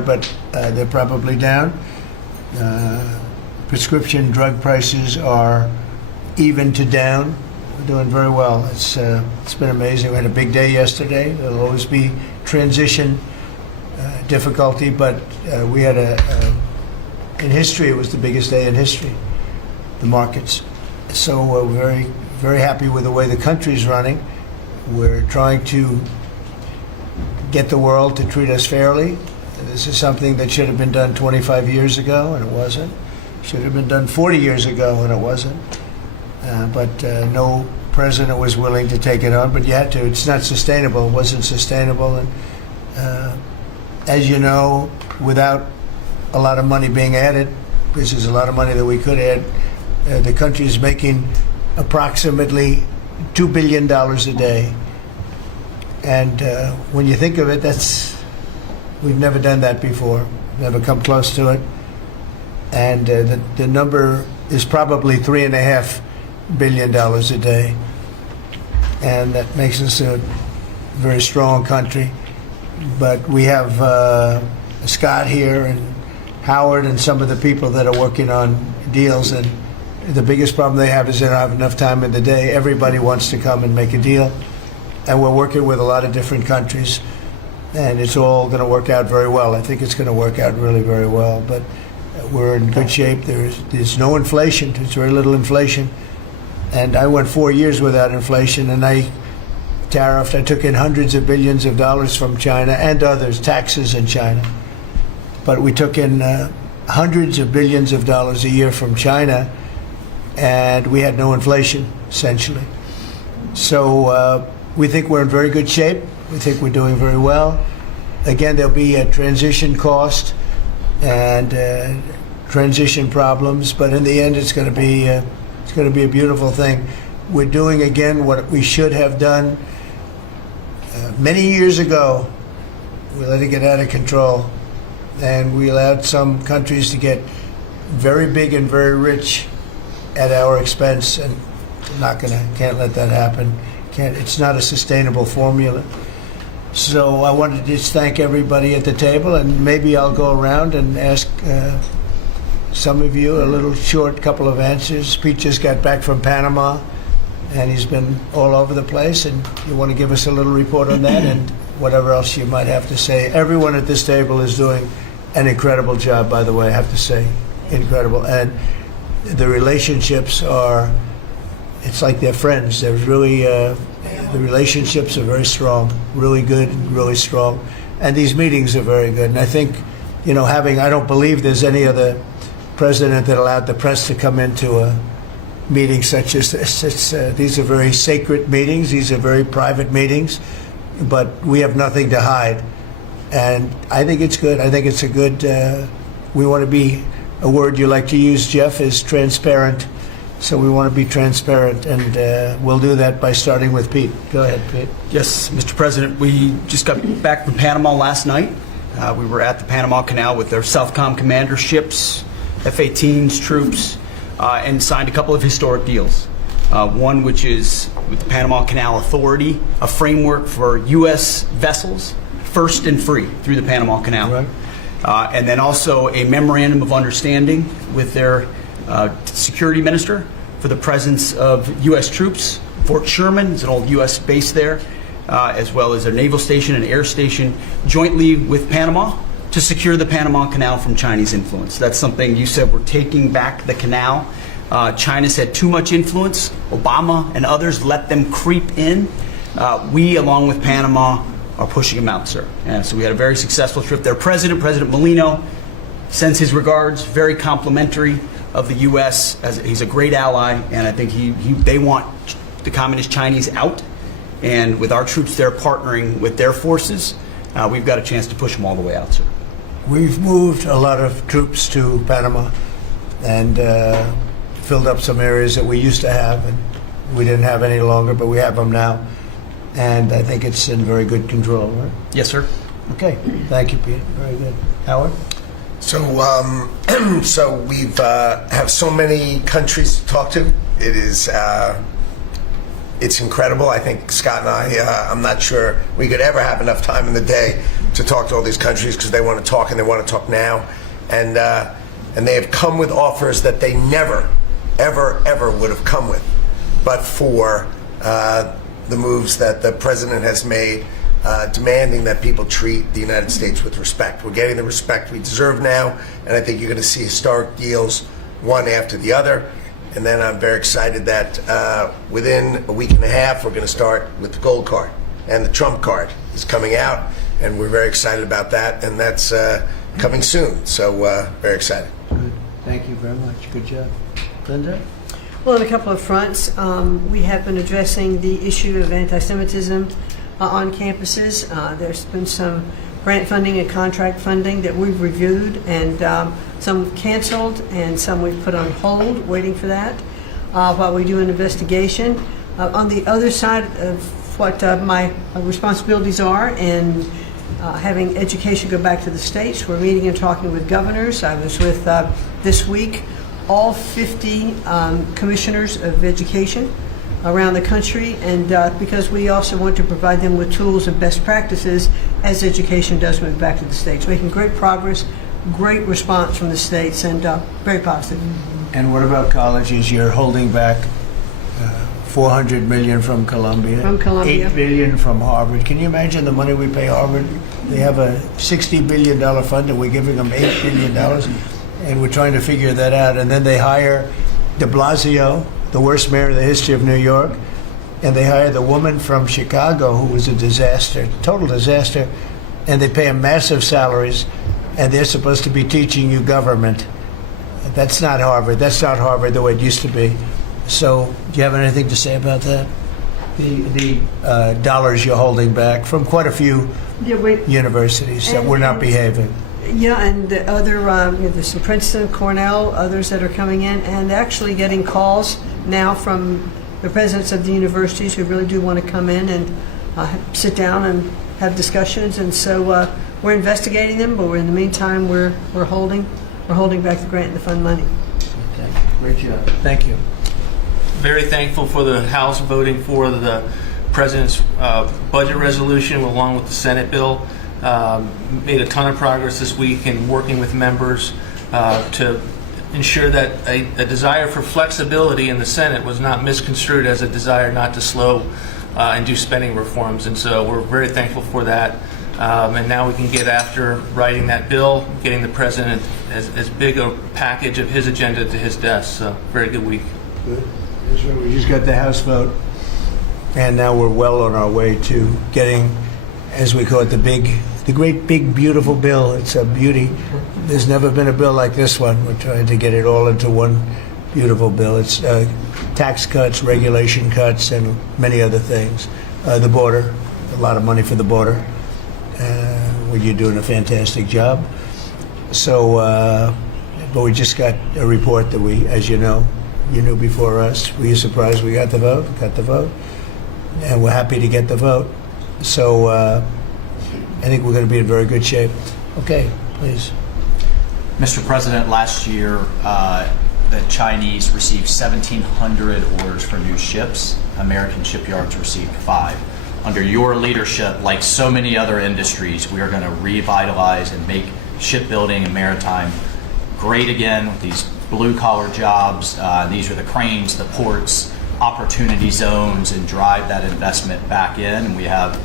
but they're probably down. Prescription drug prices are even to down. We're doing very well. It's been amazing. We had a big day yesterday. There'll always be transition difficulty, but we had in history, it was the biggest day in history, the markets. So we're very, very happy with the way the country's running. We're trying to get the world to treat us fairly. This is something that should have been done 25 years ago, and it wasn't. Should have been done 40 years ago, and it wasn't. But no president was willing to take it on, but you had to. It's not sustainable. It wasn't sustainable. And as you know, without a lot of money being added, this is a lot of money that we could add, the country is making approximately $2 billion a day. And when you think of it, we've never done that before, never come close to it. And the number is probably $3.5 billion a day. And that makes us a very strong country. But we have Scott here and Howard and some of the people that are working on deals, and the biggest problem they have is they don't have enough time in the day. Everybody wants to come and make a deal, and we're working with a lot of different countries, and it's all going to work out very well. I think it's going to work out really very well, but we're in good shape. There's no inflation. There's very little inflation, and I went 4 years without inflation, and I took in hundreds of billions of dollars from China and others, taxes in China. But we took in hundreds of billions of dollars a year from China, and we had no inflation, essentially. So we think we're in very good shape. We think we're doing very well. Again, there'll be a transition cost and transition problems, but in the end, it's going to be a beautiful thing. We're doing again what we should have done many years ago. We let it get out of control, and we allowed some countries to get very big and very rich at our expense, and can't let that happen. It's not a sustainable formula. So I wanted to just thank everybody at the table, and maybe I'll go around and ask some of you a little short couple of answers. Pete just got back from Panama, and he's been all over the place, and you want to give us a little report on that and whatever else you might have to say. Everyone at this table is doing an incredible job, by the way, I have to say. Incredible. And the relationships it's like they're friends. They're really, the relationships are very strong, really good, really strong. And these meetings are very good. And I think, I don't believe there's any other president that allowed the press to come into a meeting such as this. These are very sacred meetings. These are very private meetings. But we have nothing to hide. And I think it's good. I think it's a good, we want to be, a word you like to use, Jeff, is transparent. So we want to be transparent, and we'll do that by starting with Pete. Go ahead, Pete. Yes, Mr. President, we just got back from Panama last night. We were at the Panama Canal with their Southcom commander ships, F-18s, troops, and signed a couple of historic deals. One which is with the Panama Canal Authority, a framework for U.S. vessels, first and free through the Panama Canal. Right. And then also a memorandum of understanding with their security minister for the presence of U.S. troops. Fort Sherman is an old U.S. base there, as well as a naval station and air station jointly with Panama to secure the Panama Canal from Chinese influence. That's something you said, we're taking back the canal. China's had too much influence. Obama and others let them creep in. We, along with Panama, are pushing them out, sir. And so we had a very successful trip. Their President Molino, sends his regards, very complimentary of the U.S. He's a great ally, and I think they want the Communist Chinese out. And with our troops there partnering with their forces, we've got a chance to push them all the way out, sir. We've moved a lot of troops to Panama and filled up some areas that we used to have, and we didn't have any longer, but we have them now. And I think it's in very good control, right? Yes, sir. Okay. Thank you, Pete. Very good. Howard? So, so we've have so many countries to talk to. It it's incredible. I think Scott and I'm not sure we could ever have enough time in the day to talk to all these countries because they want to talk and they want to talk now. And they have come with offers that they never, ever, ever would have come with, but for the moves that the president has made, demanding that people treat the United States with respect. We're getting the respect we deserve now, and I think you're going to see historic deals, one after the other. And then I'm very excited that within a week and a half, we're going to start with the gold card, and the Trump card is coming out, and we're very excited about that, and that's coming soon. So very excited. Good. Thank you very much. Good job. Linda? Well, on a couple of fronts, we have been addressing the issue of anti-Semitism on campuses. There's been some grant funding and contract funding that we've reviewed, and some canceled and some we've put on hold, waiting for that, while we do an investigation. On the other side of what my responsibilities are in having education go back to the states, we're meeting and talking with governors. I was with, this week, all 50 commissioners of education around the country, and because we also want to provide them with tools and best practices as education does move back to the states. Making great progress, great response from the states, and very positive. And what about colleges? You're holding back $400 million from Columbia. From Columbia. $8 billion from Harvard. Can you imagine the money we pay Harvard? They have a $60 billion fund, and we're giving them $8 billion, and we're trying to figure that out. And then they hire de Blasio, the worst mayor in the history of New York, and they hire the woman from Chicago who was a disaster, total disaster, and they pay them massive salaries, and they're supposed to be teaching you government. That's not Harvard. That's not Harvard the way it used to be. So, do you have anything to say about that? The dollars you're holding back from quite a few universities that were not behaving. Yeah, and the other, there's some Princeton, Cornell, others that are coming in, and actually getting calls now from the presidents of the universities who really do want to come in and sit down and have discussions. And so we're investigating them, but in the meantime, we're holding back the grant and the fund money. Okay. Great job. Thank you. Very thankful for the House voting for the President's budget resolution along with the Senate bill. Made a ton of progress this week in working with members to ensure that a desire for flexibility in the Senate was not misconstrued as a desire not to slow and do spending reforms. And so we're very thankful for that. And now we can get after writing that bill, getting the President as big a package of his agenda to his desk. So very good week. Good. That's right. We just got the House vote, and now we're well on our way to getting, as we call it, the great big beautiful bill. It's a beauty. There's never been a bill like this one. We're trying to get it all into one beautiful bill. It's tax cuts, regulation cuts, and many other things. The border, a lot of money for the border. Well, you're doing a fantastic job. So, but we just got a report that we, as you know, you knew before us. Were you surprised we got the vote? Got the vote. And we're happy to get the vote. So I think we're going to be in very good shape. Okay, please. Mr. President, last year the Chinese received 1,700 orders for new ships. American shipyards received 5. Under your leadership, like so many other industries, we are going to revitalize and make shipbuilding and maritime great again with these blue-collar jobs. These are the cranes, the ports, opportunity zones, and drive that investment back in. And we have,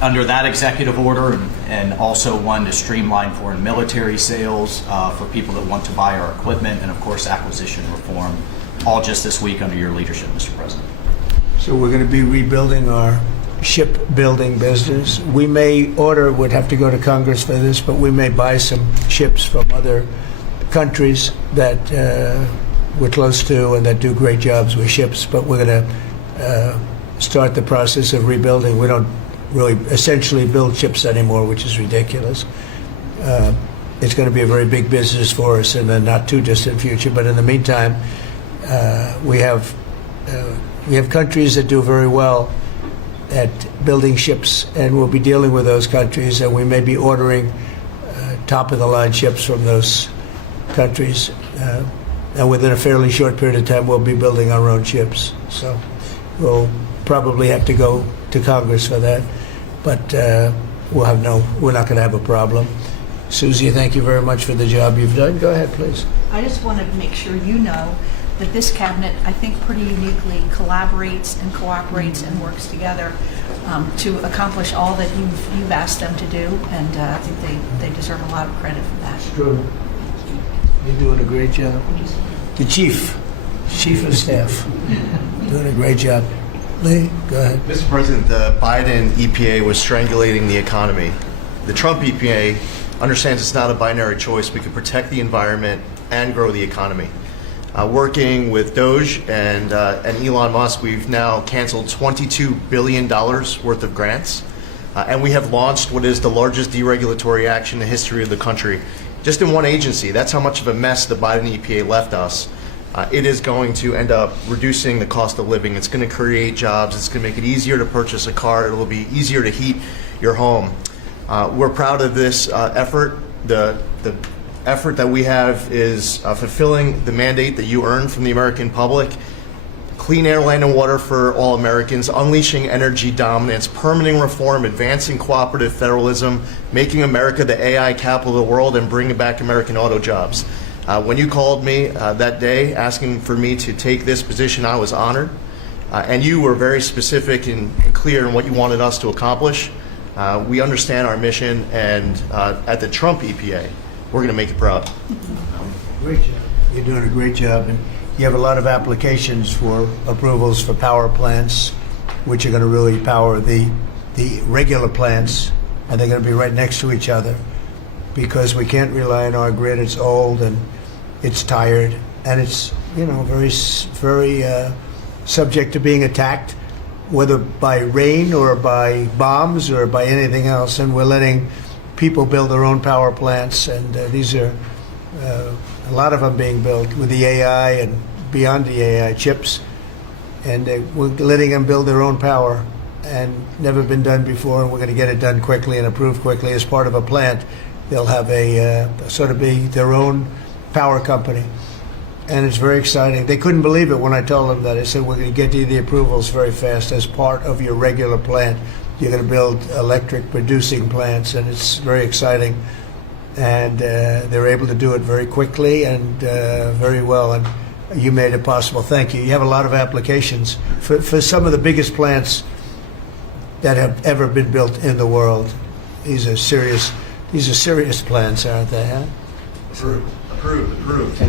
under that executive order, and also one to streamline foreign military sales for people that want to buy our equipment, and of course acquisition reform, all just this week under your leadership, Mr. President. So we're going to be rebuilding our shipbuilding business. We may order, would have to go to Congress for this, but we may buy some ships from other countries that we're close to and that do great jobs with ships, but we're going to start the process of rebuilding. We don't really essentially build ships anymore, which is ridiculous. It's going to be a very big business for us in the not too distant future, but in the meantime, we have countries that do very well at building ships, and we'll be dealing with those countries, and we may be ordering top-of-the-line ships from those countries. And within a fairly short period of time, we'll be building our own ships. So we'll probably have to go to Congress for that, but we're not going to have a problem. Susie, thank you very much for the job you've done. Go ahead, please. I just want to make sure you know that this cabinet, I think, pretty uniquely collaborates and cooperates and works together to accomplish all that you've asked them to do, and I think they deserve a lot of credit for that. True. You're doing a great job. The chief of staff, doing a great job. Lee, go ahead. Mr. President, the Biden EPA was strangulating the economy. The Trump EPA understands it's not a binary choice. We can protect the environment and grow the economy. Working with Doge and Elon Musk, we've now canceled $22 billion worth of grants. And we have launched what is the largest deregulatory action in the history of the country. Just in one agency. That's how much of a mess the Biden EPA left us. It is going to end up reducing the cost of living. It's going to create jobs. It's going to make it easier to purchase a car. It will be easier to heat your home. We're proud of this effort. The effort that we have is fulfilling the mandate that you earned from the American public. Clean air, land, and water for all Americans, unleashing energy dominance, permitting reform, advancing cooperative federalism, making America the AI capital of the world, and bringing back American auto jobs. When you called me that day asking for me to take this position, I was honored. And you were very specific and clear in what you wanted us to accomplish. We understand our mission, and at the Trump EPA, we're going to make it proud. Great job. You're doing a great job. And you have a lot of applications for approvals for power plants, which are going to really power the regular plants, and they're going to be right next to each other because we can't rely on our grid. It's old and it's tired, and it's very subject to being attacked, whether by rain or by bombs or by anything else. And we're letting people build their own power plants, and these are a lot of them being built with the AI and beyond the AI chips, and we're letting them build their own power, and never been done before, and we're going to get it done quickly and approved quickly as part of a plant. They'll have a sort of be their own power company, and it's very exciting. They couldn't believe it when I told them that. I said, we're going to get you the approvals very fast as part of your regular plant. You're going to build electric producing plants, and it's very exciting. And they're able to do it very quickly and very well, and you made it possible. Thank you. You have a lot of applications for some of the biggest plants that have ever been built in the world. These are serious plants, aren't they? Huh? Approved. We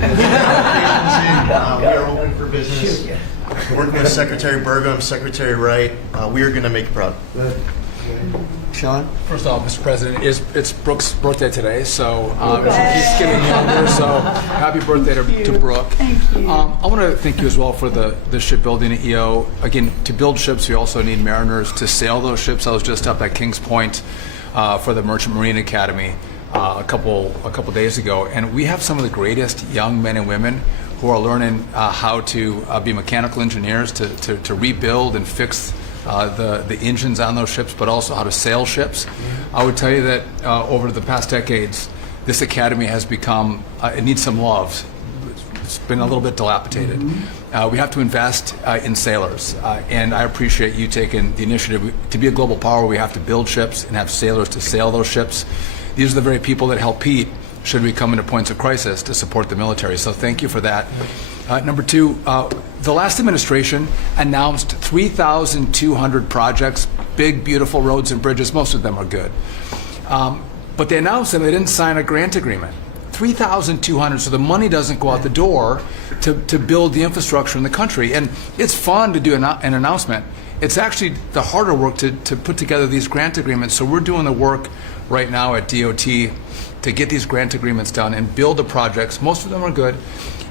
are open for business. Working with Secretary Burgum, Secretary Wright, we are going to make it proud. Good. Sean? First off, Mr. President, it's Brooke's birthday today, so she's getting younger, so happy birthday to Brooke. Thank you. I want to thank you as well for the shipbuilding at EO. Again, to build ships, we also need mariners to sail those ships. I was just up at Kings Point for the Merchant Marine Academy a couple days ago, and we have some of the greatest young men and women who are learning how to be mechanical engineers, to rebuild and fix the engines on those ships, but also how to sail ships. I would tell you that over the past decades, this academy has become, it needs some love. It's been a little bit dilapidated. We have to invest in sailors, and I appreciate you taking the initiative. To be a global power, we have to build ships and have sailors to sail those ships. These are the very people that help Pete should we come into points of crisis to support the military. So thank you for that. Number two, the last administration announced 3,200 projects, big, beautiful roads and bridges. Most of them are good. But they announced them, they didn't sign a grant agreement. 3,200, so the money doesn't go out the door to build the infrastructure in the country. And it's fun to do an announcement. It's actually the harder work to put together these grant agreements. So we're doing the work right now at DOT to get these grant agreements done and build the projects. Most of them are good.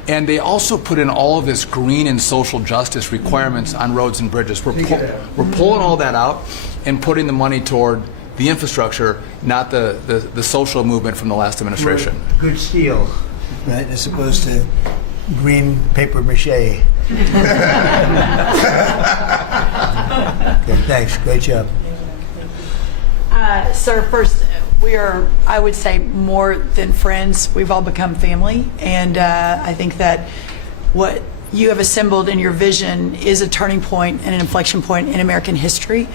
And they also put in all of this green and social justice requirements on roads and bridges. We're pulling all that out and putting the money toward the infrastructure, not the social movement from the last administration. Good steel, right, as opposed to green paper mache. Okay, thanks. Great job. Sir, first, we are, I would say, more than friends. We've all become family, and I think that what you have assembled in your vision is a turning point and an inflection point in American history.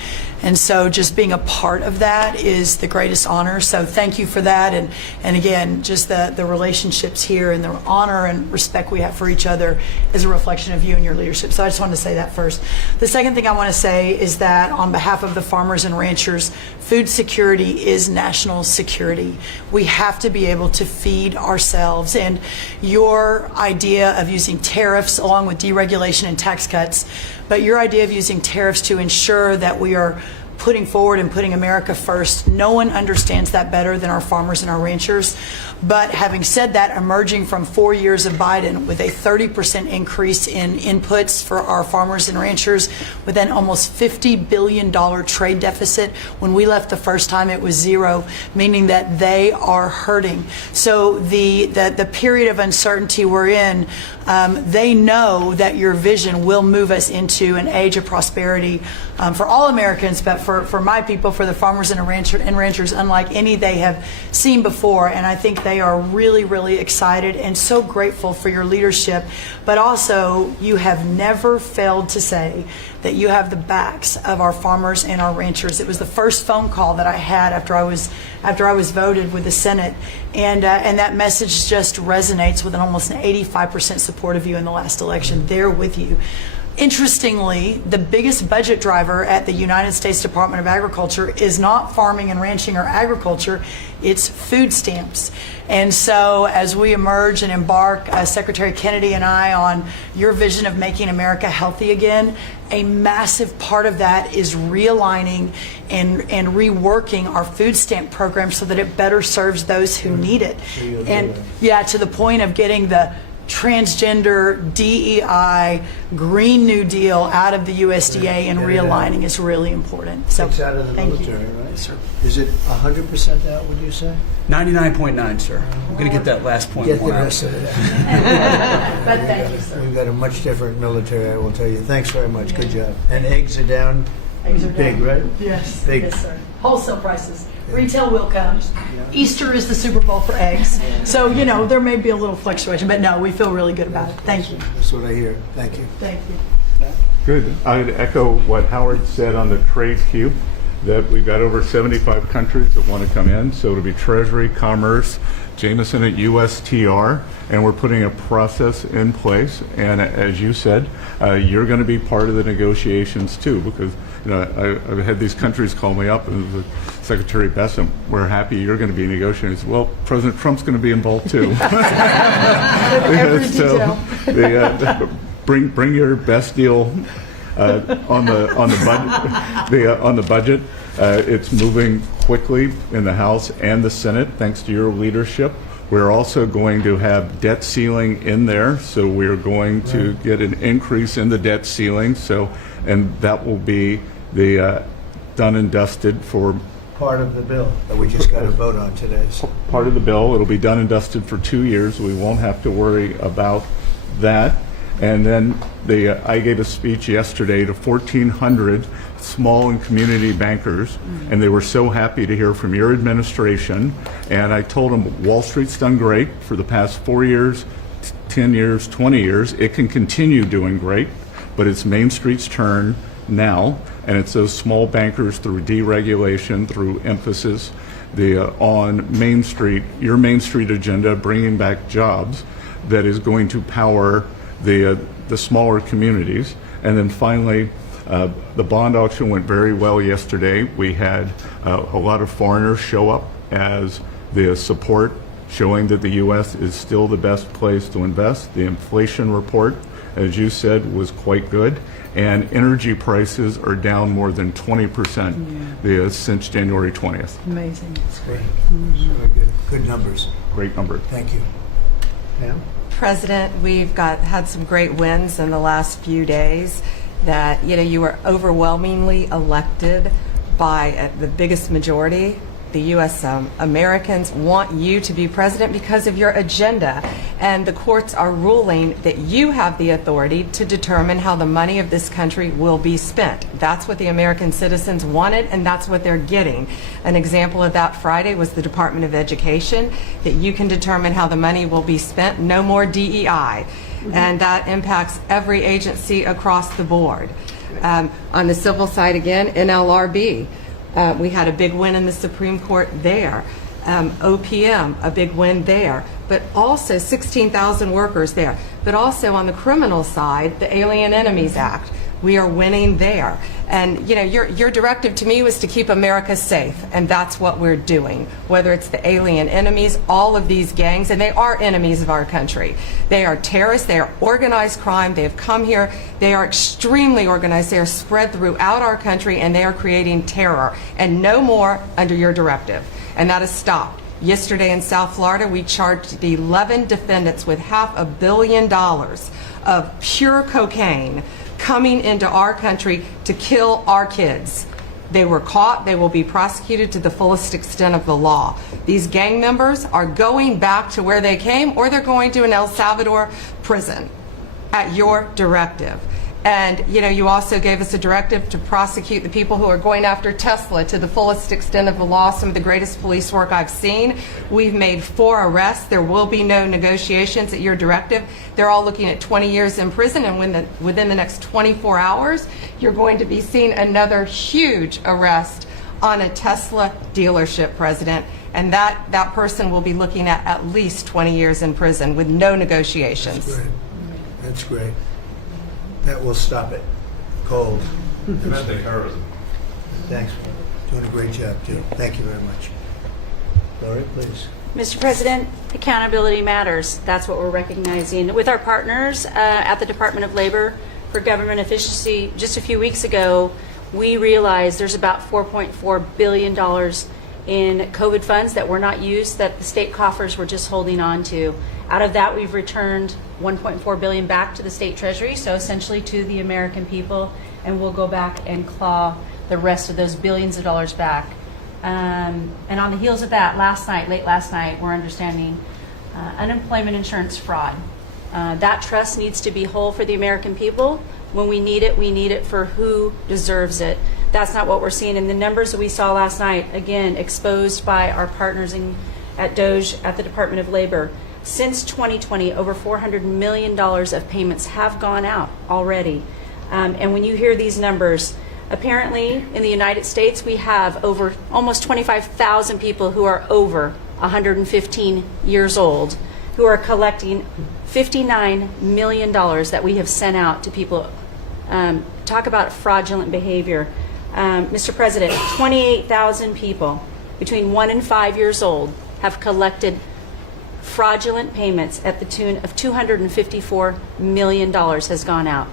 And so just being a part of that is the greatest honor. So thank you for that. And again, just the relationships here and the honor and respect we have for each other is a reflection of you and your leadership. So I just wanted to say that first. The second thing I want to say is that on behalf of the farmers and ranchers, food security is national security. We have to be able to feed ourselves. And your idea of using tariffs along with deregulation and tax cuts, but your idea of using tariffs to ensure that we are putting forward and putting America first, no one understands that better than our farmers and our ranchers. But having said that, emerging from 4 years of Biden with a 30% increase in inputs for our farmers and ranchers, with an almost $50 billion trade deficit. When we left the first time, it was zero, meaning that they are hurting. So the period of uncertainty we're in, they know that your vision will move us into an age of prosperity for all Americans, but for my people, for the farmers and ranchers, unlike any they have seen before. And I think they are really, really excited and so grateful for your leadership. But also, you have never failed to say that you have the backs of our farmers and our ranchers. It was the first phone call that I had after I was voted with the Senate, and that message just resonates with almost an 85% support of you in the last election. They're with you. Interestingly, the biggest budget driver at the United States Department of Agriculture is not farming and ranching or agriculture, it's food stamps. And so as we emerge and embark, Secretary Kennedy and I, on your vision of making America healthy again, a massive part of that is realigning and reworking our food stamp program so that it better serves those who need it. And yeah, to the point of getting the transgender, DEI, Green New Deal out of the USDA and realigning is really important. So It's out of the military, right? Yes, sir. Is it 100% out, would you say? 99.9, sir. I'm going to get that last point. Get the rest of it out. But thank you, sir. We've got a much different military, I will tell you. Thanks very much. Good job. And eggs are down. Eggs are Big, down. right? Yes. Big. Yes, sir. Wholesale prices. Retail will come. Easter is the Super Bowl for eggs. So, there may be a little fluctuation, but no, we feel really good about it. Thank you. That's what I hear. Thank you. Thank you. Good. I'd echo what Howard said on the trade queue, that we've got over 75 countries that want to come in. So it'll be Treasury, Commerce, Jameson at USTR, and we're putting a process in place. And as you said, you're going to be part of the negotiations too, because I've had these countries call me up and Secretary Bessem, we're happy you're going to be negotiating. Well, President Trump's going to be involved too. Every detail. So bring your best deal on the budget. It's moving quickly in the House and the Senate, thanks to your leadership. We're also going to have debt ceiling in there, so we're going to get an increase in the debt ceiling. And that will be the done and dusted for Part of the bill that we just got to vote on today. So. part of the bill. It'll be done and dusted for 2 years. We won't have to worry about that. And then I gave a speech yesterday to 1,400 small and community bankers, and they were so happy to hear from your administration. And I told them Wall Street's done great for the past 4 years, 10 years, 20 years. It can continue doing great, but it's Main Street's turn now, and it's those small bankers through deregulation, through emphasis on Main Street, your Main Street agenda, bringing back jobs, that is going to power the smaller communities. And then finally, the bond auction went very well yesterday. We had a lot of foreigners show up as the support, showing that the U.S. is still the best place to invest. The inflation report, as you said, was quite good. And energy prices are down more than 20% since January 20th. Amazing. That's great. Very good. Good numbers. Great number. Thank you. Pam? President, we've had some great wins in the last few days. That you were overwhelmingly elected by the biggest majority the U.S. Americans want you to be president because of your agenda. And the courts are ruling that you have the authority to determine how the money of this country will be spent. That's what the American citizens wanted, and that's what they're getting. An example of that Friday was the Department of Education, that you can determine how the money will be spent. No more DEI. And that impacts every agency across the board. On the civil side, again, NLRB. We had a big win in the Supreme Court there. OPM, a big win there. But also 16,000 workers there. But also on the criminal side, the Alien Enemies Act. We are winning there. And you know, your directive to me was to keep America safe, and that's what we're doing. Whether it's the alien enemies, all of these gangs, and they are enemies of our country. They are terrorists, they are organized crime, they have come here, they are extremely organized, they are spread throughout our country, and they are creating terror. And no more under your directive. And that is stopped. Yesterday in South Florida, we charged 11 defendants with $500 million of pure cocaine coming into our country to kill our kids. They were caught. They will be prosecuted to the fullest extent of the law. These gang members are going back to where they came, or they're going to an El Salvador prison at your directive. And you know, you also gave us a directive to prosecute the people who are going after Tesla to the fullest extent of the law. Some of the greatest police work I've seen. We've made 4 arrests. There will be no negotiations at your directive. They're all looking at 20 years in prison, and within the next 24 hours, you're going to be seeing another huge arrest on a Tesla dealership, President. And that person will be looking at least 20 years in prison with no negotiations. That's great. That's great. That will stop it. Cold. Domestic terrorism. Thanks. Doing a great job, too. Thank you very much. Lori, please. Mr. President, accountability matters. That's what we're recognizing. With our partners at the Department of Labor for Government Efficiency, just a few weeks ago, we realized there's about $4.4 billion in COVID funds that were not used, that the state coffers were just holding on to. Out of that, we've returned $1.4 billion back to the state treasury, so essentially to the American people, and we'll go back and claw the rest of those billions of dollars back. And on the heels of that, late last night, we're understanding unemployment insurance fraud. That trust needs to be whole for the American people. When we need it for who deserves it. That's not what we're seeing. And the numbers that we saw last night, again, exposed by our partners at DOJ, at the Department of Labor. Since 2020, over $400 million of payments have gone out already. And when you hear these numbers, apparently in the United States, we have over almost 25,000 people who are over 115 years old who are collecting $59 million that we have sent out to people. Talk about fraudulent behavior. Mr. President, 28,000 people between 1 and 5 years old have collected fraudulent payments at the tune of $254 million has gone out.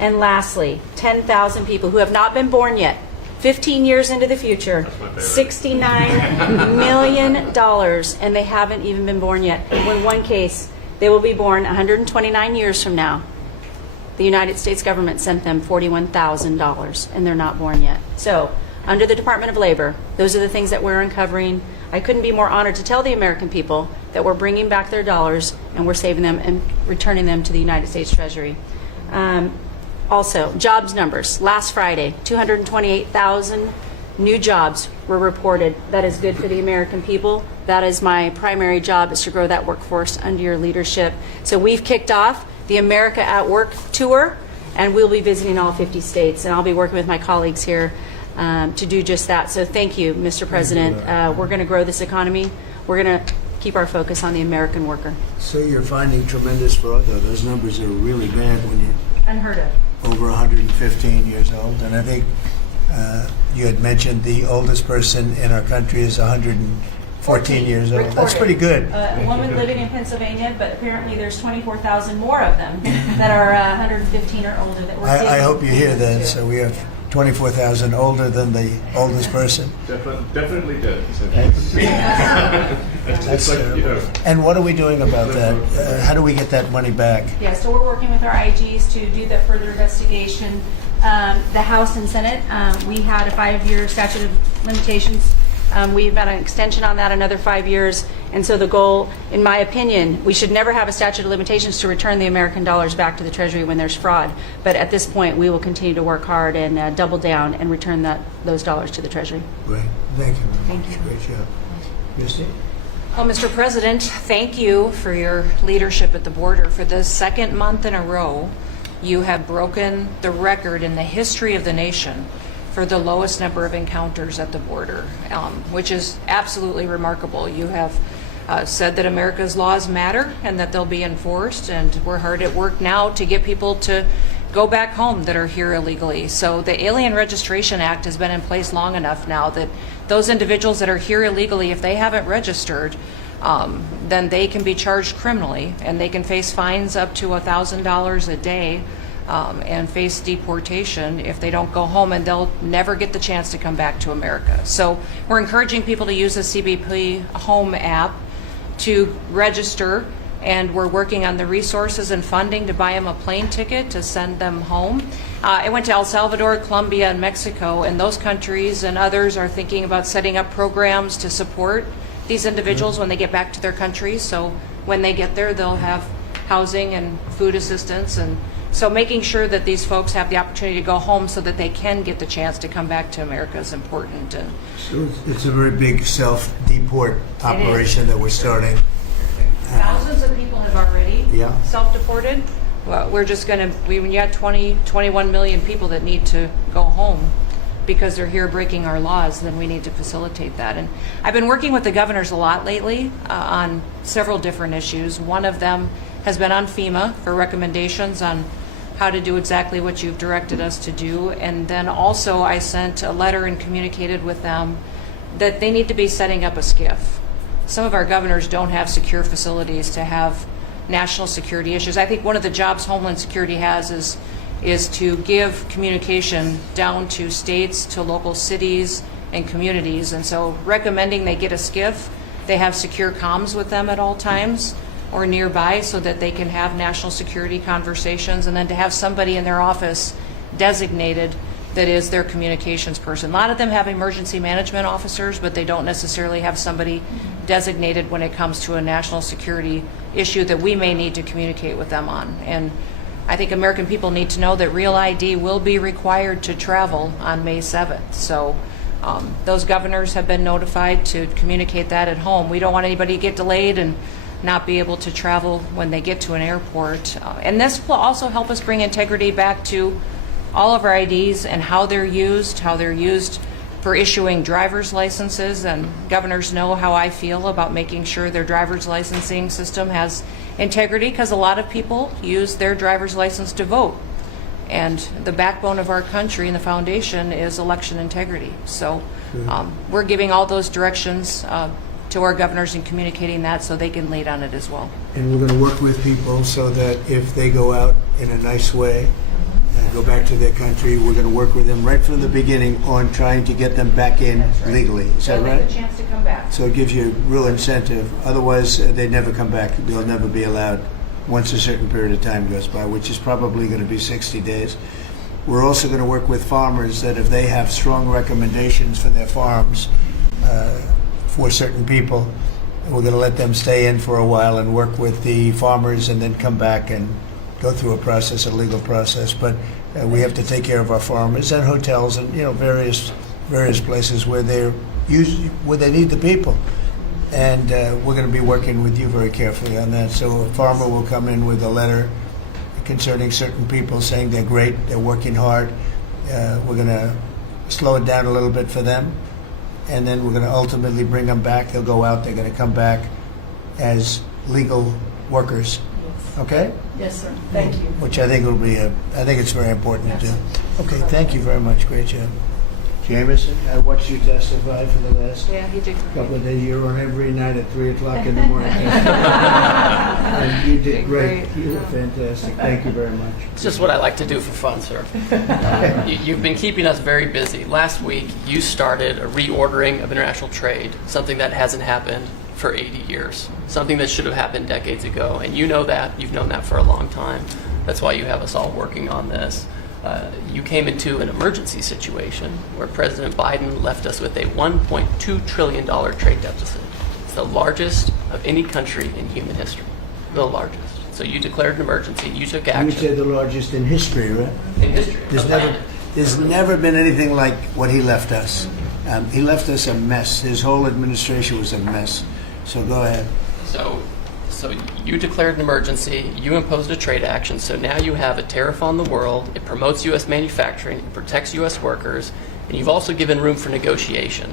And lastly, 10,000 people who have not been born yet, 15 years into the future, $69 million, and they haven't even been born yet. In one case, they will be born 129 years from now. The United States government sent them $41,000, and they're not born yet. So, under the Department of Labor, those are the things that we're uncovering. I couldn't be more honored to tell the American people that we're bringing back their dollars and we're saving them and returning them to the United States Treasury. Also, jobs numbers. Last Friday, 228,000 new jobs were reported. That is good for the American people. That is my primary job, is to grow that workforce under your leadership. So we've kicked off the America at Work tour, and we'll be visiting all 50 states, and I'll be working with my colleagues here to do just that. So thank you, Mr. President. We're going to grow this economy. We're going to keep our focus on the American worker. So you're finding tremendous fraud, though. Those numbers are really bad when you're Unheard of. over 115 years old. And I think you had mentioned the oldest person in our country is 114 years old. That's pretty good. A woman living in Pennsylvania, but apparently there's 24,000 more of them that are 115 or older. That we're I hope you hear that. too. So we have 24,000 older than the oldest person. Definitely did. That's terrible. And what are we doing about that? How do we get that money back? Yeah, so we're working with our IGs to do that further investigation. The House and Senate, we had a 5-year statute of limitations We've got an extension on that another 5 years. And so the goal, in my opinion, we should never have a statute of limitations to return the American dollars back to the Treasury when there's fraud. But at this point, we will continue to work hard and double down and return those dollars to the Treasury. Great. Thank you. Thank you. Great job. Christy? Well, Mr. President, thank you for your leadership at the border. For the second month in a row, you have broken the record in the history of the nation for the lowest number of encounters at the border, which is absolutely remarkable. You have said that America's laws matter and that they'll be enforced, and we're hard at work now to get people to go back home that are here illegally. So the Alien Registration Act has been in place long enough now that those individuals that are here illegally, if they haven't registered, then they can be charged criminally, and they can face fines up to $1,000 a day and face deportation if they don't go home, and they'll never get the chance to come back to America. So we're encouraging people to use the CBP Home app to register, and we're working on the resources and funding to buy them a plane ticket to send them home. I went to El Salvador, Colombia, and Mexico, and those countries and others are thinking about setting up programs to support these individuals when they get back to their countries. So when they get there, they'll have housing and food assistance, and so making sure that these folks have the opportunity to go home so that they can get the chance to come back to America is important. And So it's a very big self-deport operation that we're starting. thousands of people have already Yeah. self-deported. Well, we're just going to, when you got 21 million people that need to go home because they're here breaking our laws, then we need to facilitate that. And I've been working with the governors a lot lately on several different issues. One of them has been on FEMA for recommendations on how to do exactly what you've directed us to do. And then also I sent a letter and communicated with them that they need to be setting up a SCIF. Some of our governors don't have secure facilities to have national security issues. I think one of the jobs Homeland Security has is to give communication down to states, to local cities and communities. And so recommending they get a SCIF, they have secure comms with them at all times or nearby so that they can have national security conversations, and then to have somebody in their office designated that is their communications person. A lot of them have emergency management officers, but they don't necessarily have somebody designated when it comes to a national security issue that we may need to communicate with them on. And I think American people need to know that Real ID will be required to travel on May 7th. So those governors have been notified to communicate that at home. We don't want anybody to get delayed and not be able to travel when they get to an airport. And this will also help us bring integrity back to all of our IDs and how they're used for issuing driver's licenses. And governors know how I feel about making sure their driver's licensing system has integrity, because a lot of people use their driver's license to vote. And the backbone of our country and the foundation is election integrity. So we're giving all those directions to our governors and communicating that so they can lead on it as well. And we're going to work with people so that if they go out in a nice way and go back to their country, we're going to work with them right from the beginning on trying to get them back in legally. Is that right? They'll get a chance to come back. So it gives you real incentive. Otherwise, they never come back. They'll never be allowed once a certain period of time goes by, which is probably going to be 60 days. We're also going to work with farmers that if they have strong recommendations for their farms for certain people, we're going to let them stay in for a while and work with the farmers and then come back and go through a process, a legal process. But we have to take care of our farmers and hotels and various places where they need the people. And we're going to be working with you very carefully on that. So a farmer will come in with a letter concerning certain people saying they're great, they're working hard. We're going to slow it down a little bit for them, and then we're going to ultimately bring them back. They'll go out, they're going to come back as legal workers. Okay? Yes, sir. Thank you. Which I think will be I think it's very important to do. Okay, thank you very much. Great job. Jameson, I watched you testify for the last couple of days. You're on every night at 3 o'clock in the morning. And you did great. You were fantastic. Thank you very much. It's just what I like to do for fun, sir. You've been keeping us very busy. Last week, you started a reordering of international trade, something that hasn't happened for 80 years, something that should have happened decades ago. And you know that. You've known that for a long time. That's why you have us all working on this. you came into an emergency situation where President Biden left us with a $1.2 trillion trade deficit. It's the largest of any country in human history, the largest. So you declared an emergency, you took You would say action the largest in history, right? in history. There's never been anything like what he left us. He left us a mess. His whole administration was a mess. So go ahead. So you declared an emergency, you imposed a trade action, so now you have a tariff on the world, it promotes U.S. manufacturing, it protects U.S. workers, and you've also given room for negotiation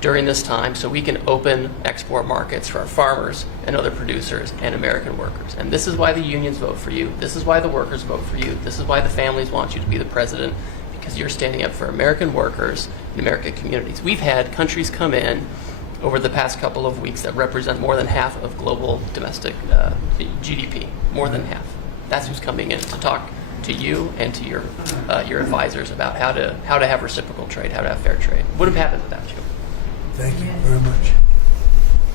during this time so we can open export markets for our farmers and other producers and American workers. And this is why the unions vote for you, this is why the workers vote for you, this is why the families want you to be the president, because you're standing up for American workers and American communities. We've had countries come in over the past couple of weeks that represent more than half of global domestic GDP, more than half. That's who's coming in to talk to you and to your advisors about how to have reciprocal trade, how to have fair trade. Would have happened without you. Thank you very much.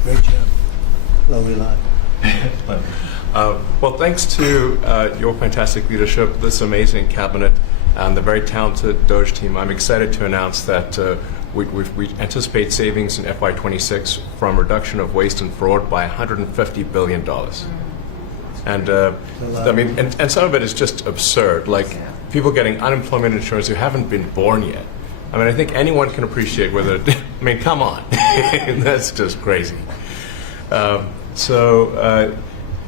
Great job. Lovely line. Well, thanks to your fantastic leadership, this amazing cabinet, and the very talented DOGE team, I'm excited to announce that we anticipate savings in FY26 from reduction of waste and fraud by $150 billion. And I mean, and some of it is just absurd, like people getting unemployment insurance who haven't been born yet. I mean, I think anyone can appreciate whether, I mean, come on, that's just crazy. You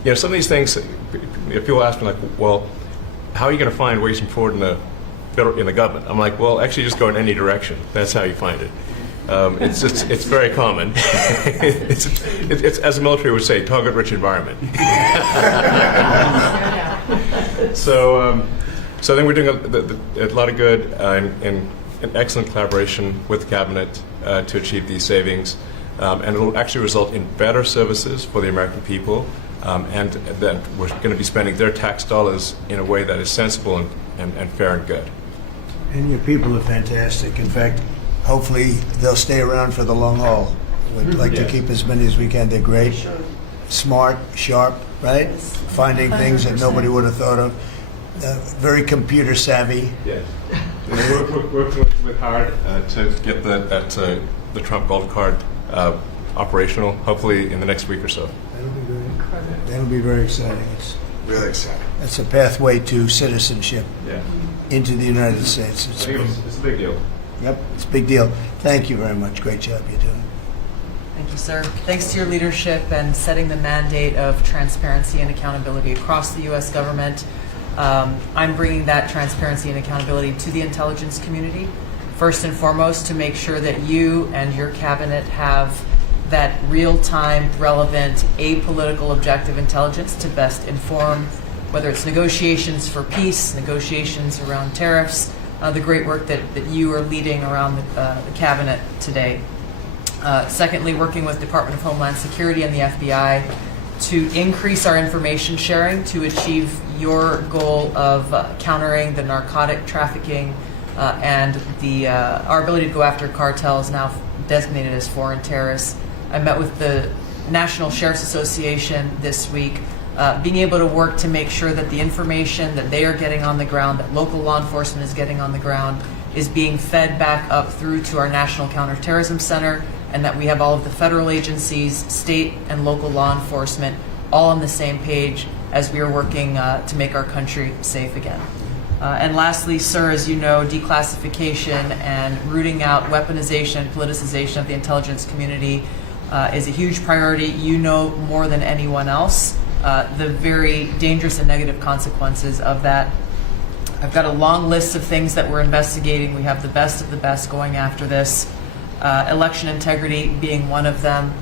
know, some of these things, if people ask me like, well, how are you going to find waste and fraud in the government? I'm like, well, actually just go in any direction. That's how you find it. It's very common. it's as the military would say, target-rich environment. So I think we're doing a lot of good and excellent collaboration with the cabinet to achieve these savings, and it will actually result in better services for the American people, and that we're going to be spending their tax dollars in a way that is sensible and fair and good. And your people are fantastic. In fact, hopefully they'll stay around for the long haul. We'd like to keep as many as we can. They're great, smart, sharp, right? Finding things that nobody would have thought of. Very computer savvy. Yes. We're working hard to get the Trump Gold Card operational, hopefully in the next week or so. That'll be great. That'll be very exciting. It's Really exciting. That's a pathway to citizenship Yeah. into the United States. It's a big deal. Yep, it's a big deal. Thank you very much. Great job you're doing. Thank you, sir. Thanks to your leadership and setting the mandate of transparency and accountability across the U.S. government. I'm bringing that transparency and accountability to the intelligence community, first and foremost, to make sure that you and your cabinet have that real-time, relevant, apolitical, objective intelligence to best inform, whether it's negotiations for peace, negotiations around tariffs, the great work that you are leading around the cabinet today. Secondly, working with Department of Homeland Security and the FBI to increase our information sharing to achieve your goal of countering the narcotic trafficking and our ability to go after cartels now designated as foreign terrorists. I met with the National Sheriff's Association this week, being able to work to make sure that the information that they are getting on the ground, that local law enforcement is getting on the ground, is being fed back up through to our National Counterterrorism Center, and that we have all of the federal agencies, state and local law enforcement, all on the same page as we are working to make our country safe again. And lastly, sir, as you know, declassification and rooting out weaponization and politicization of the intelligence community is a huge priority. You know more than anyone else the very dangerous and negative consequences of that. I've got a long list of things that we're investigating. We have the best of the best going after this. Election integrity being one of them.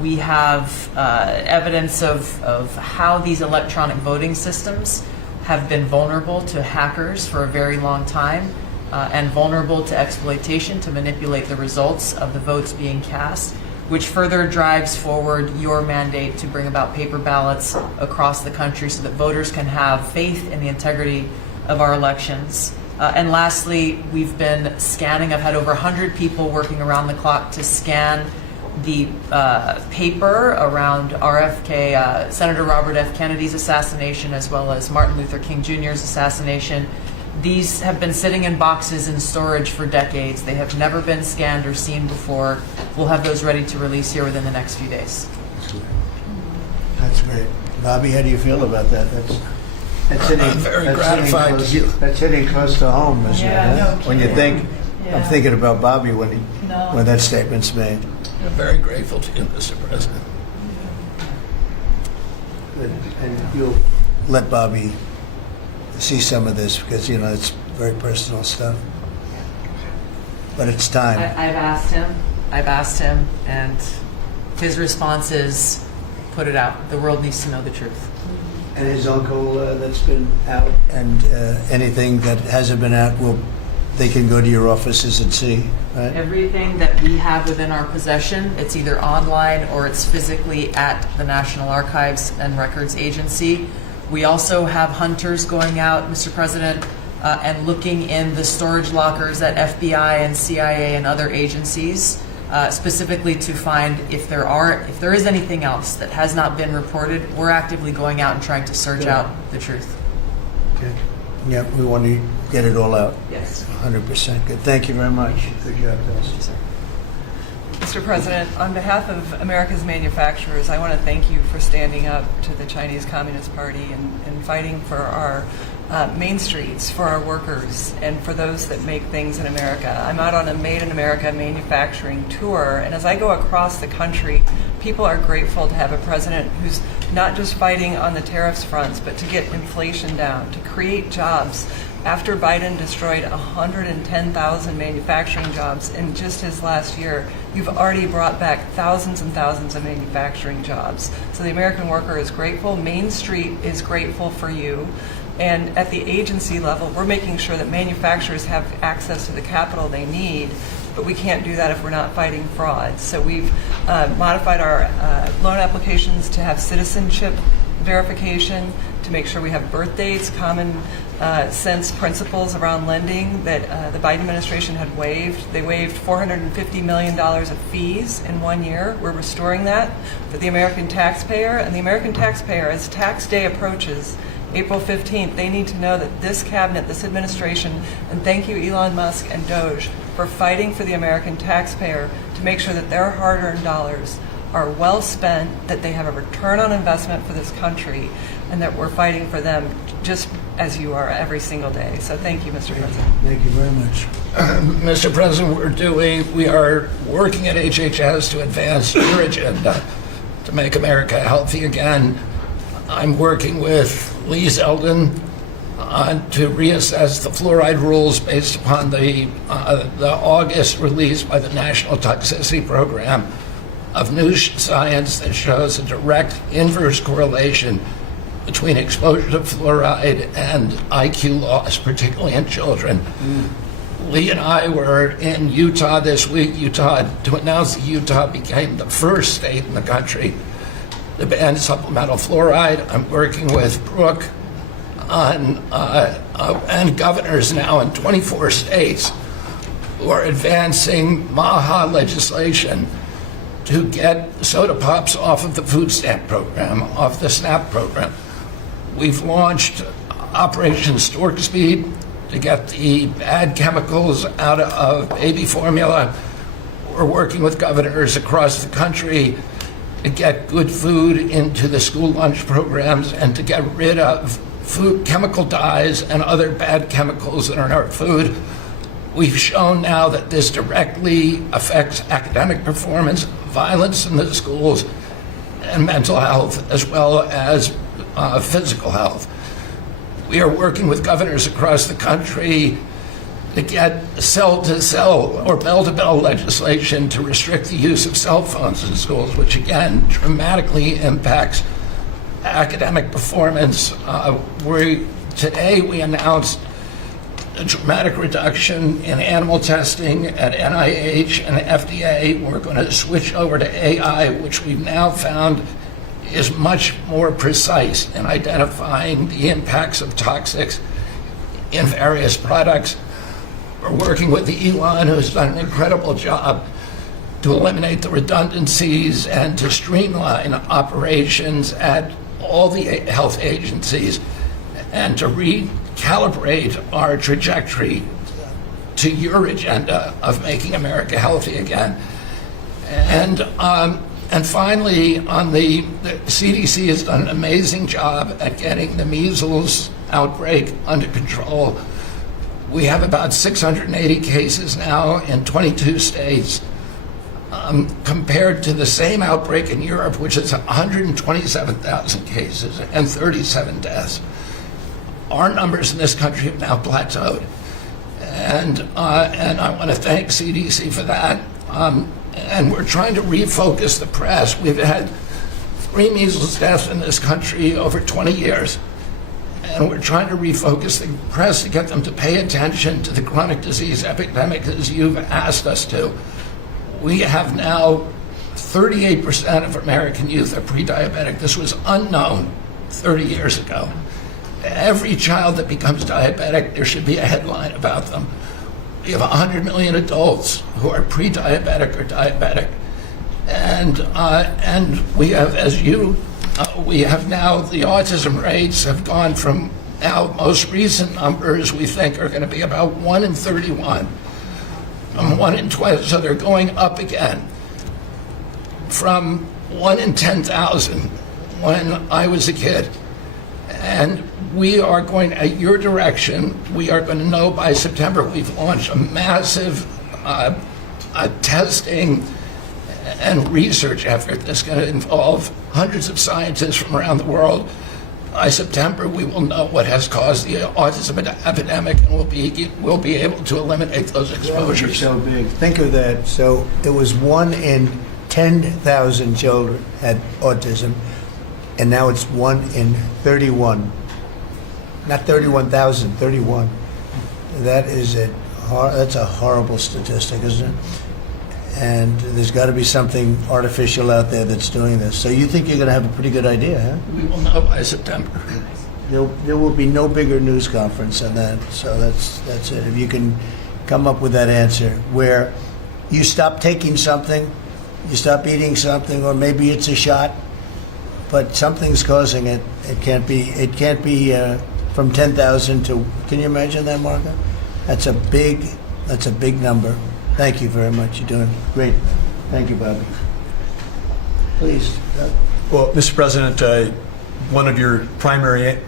We have evidence of how these electronic voting systems have been vulnerable to hackers for a very long time and vulnerable to exploitation to manipulate the results of the votes being cast, which further drives forward your mandate to bring about paper ballots across the country so that voters can have faith in the integrity of our elections. And lastly, we've been scanning. I've had over 100 people working around the clock to scan the paper around RFK, Senator Robert F. Kennedy's assassination, as well as Martin Luther King Jr.'s assassination, These have been sitting in boxes in storage for decades. They have never been scanned or seen before. We'll have those ready to release here within the next few days. That's great. Bobby, how do you feel about that? That's hitting, I'm very that's gratified hitting close, that's hitting close to home, isn't it? no When you think, Yeah. I'm thinking about Bobby when that statement's made. I'm very grateful to you, Mr. President. And you'll let Bobby see some of this because, it's very personal stuff. But it's time. I've asked him, and his response is, put it out. The world needs to know the truth. And his uncle that's been out and anything that hasn't been out, they can go to your offices and see, right? Everything that we have within our possession, it's either online or it's physically at the National Archives and Records Agency. We also have hunters going out, Mr. President, and looking in the storage lockers at FBI and CIA and other agencies, specifically to find if there is anything else that has not been reported. We're actively going out and trying to search out the truth. Okay. Yeah, we want to get it all out. Yes. 100%. Good. Thank you very much. Good job, guys. Mr. President, on behalf of America's manufacturers, I want to thank you for standing up to the Chinese Communist Party and fighting for our main streets, for our workers, and for those that make things in America. I'm out on a Made in America manufacturing tour, and as I go across the country, people are grateful to have a president who's not just fighting on the tariffs fronts, but to get inflation down, to create jobs. After Biden destroyed 110,000 manufacturing jobs in just his last year, you've already brought back thousands and thousands of manufacturing jobs. So the American worker is grateful. Main Street is grateful for you. And at the agency level, we're making sure that manufacturers have access to the capital they need, but we can't do that if we're not fighting fraud. So we've modified our loan applications to have citizenship verification, to make sure we have birth dates, common sense principles around lending that the Biden administration had waived. They waived $450 million of fees in 1 year. We're restoring that for the American taxpayer. And the American taxpayer, as tax day approaches, April 15th, they need to know that this cabinet, this administration, and thank you Elon Musk and Doge for fighting for the American taxpayer to make sure that their hard-earned dollars are well spent, that they have a return on investment for this country, and that we're fighting for them just as you are every single day. So thank you, Mr. President. Thank you very much. Mr. President, we are working at HHS to advance your agenda to make America healthy again. I'm working with Lee Zeldin to reassess the fluoride rules based upon the August release by the National Toxicity Program of new science that shows a direct inverse correlation between exposure to fluoride and IQ loss, particularly in children. Lee and I were in Utah this week, to announce that Utah became the first state in the country to ban supplemental fluoride. I'm working with Brooke and governors now in 24 states who are advancing MAHA legislation to get soda pops off of the food stamp program, off the SNAP program. We've launched Operation Stork Speed to get the bad chemicals out of baby formula. We're working with governors across the country to get good food into the school lunch programs and to get rid of food chemical dyes and other bad chemicals that are in our food. We've shown now that this directly affects academic performance, violence in the schools, and mental health, as well as physical health. We are working with governors across the country to get cell-to-cell or bell-to-bell legislation to restrict the use of cell phones in schools, which again dramatically impacts academic performance. Today we announced a dramatic reduction in animal testing at NIH and FDA. We're going to switch over to AI, which we've now found is much more precise in identifying the impacts of toxics in various products. We're working with Elon, who's done an incredible job to eliminate the redundancies and to streamline operations at all the health agencies and to calibrate our trajectory to your agenda of making America healthy again. And finally, on the CDC has done an amazing job at getting the measles outbreak under control. We have about 680 cases now in 22 states, compared to the same outbreak in Europe, which is 127,000 cases and 37 deaths. Our numbers in this country have now plateaued. And I want to thank CDC for that. And we're trying to refocus the press. We've had 3 measles deaths in this country over 20 years. And we're trying to refocus the press to get them to pay attention to the chronic disease epidemic as you've asked us to. We have now 38% of American youth are pre-diabetic. This was unknown 30 years ago. Every child that becomes diabetic, there should be a headline about them. We have 100 million adults who are pre-diabetic or diabetic. And we have, we have now, the autism rates have gone from now most recent numbers we think are going to be about 1 in 31, 1 in 20, so they're going up again from 1 in 10,000 when I was a kid. And we are going, at your direction, we are going to know by September. We've launched a massive testing and research effort that's going to involve hundreds of scientists from around the world. By September, we will know what has caused the autism epidemic, and we'll be able to eliminate those exposures. So big. Think of that. So it was 1 in 10,000 children had autism, and now it's 1 in 31. Not 31,000, 31. That's a horrible statistic, isn't it? And there's got to be something artificial out there that's doing this. So you think you're going to have a pretty good idea, huh? We will know by September. There will be no bigger news conference than that. So that's it. If you can come up with that answer where you stop taking something, you stop eating something, or maybe it's a shot, but something's causing it. It can't be from 10,000 to. Can you imagine that, Marco? That's a big number. Thank you very much. You're doing great. Thank you, Bobby. Please. Well, Mr. President, one of your primary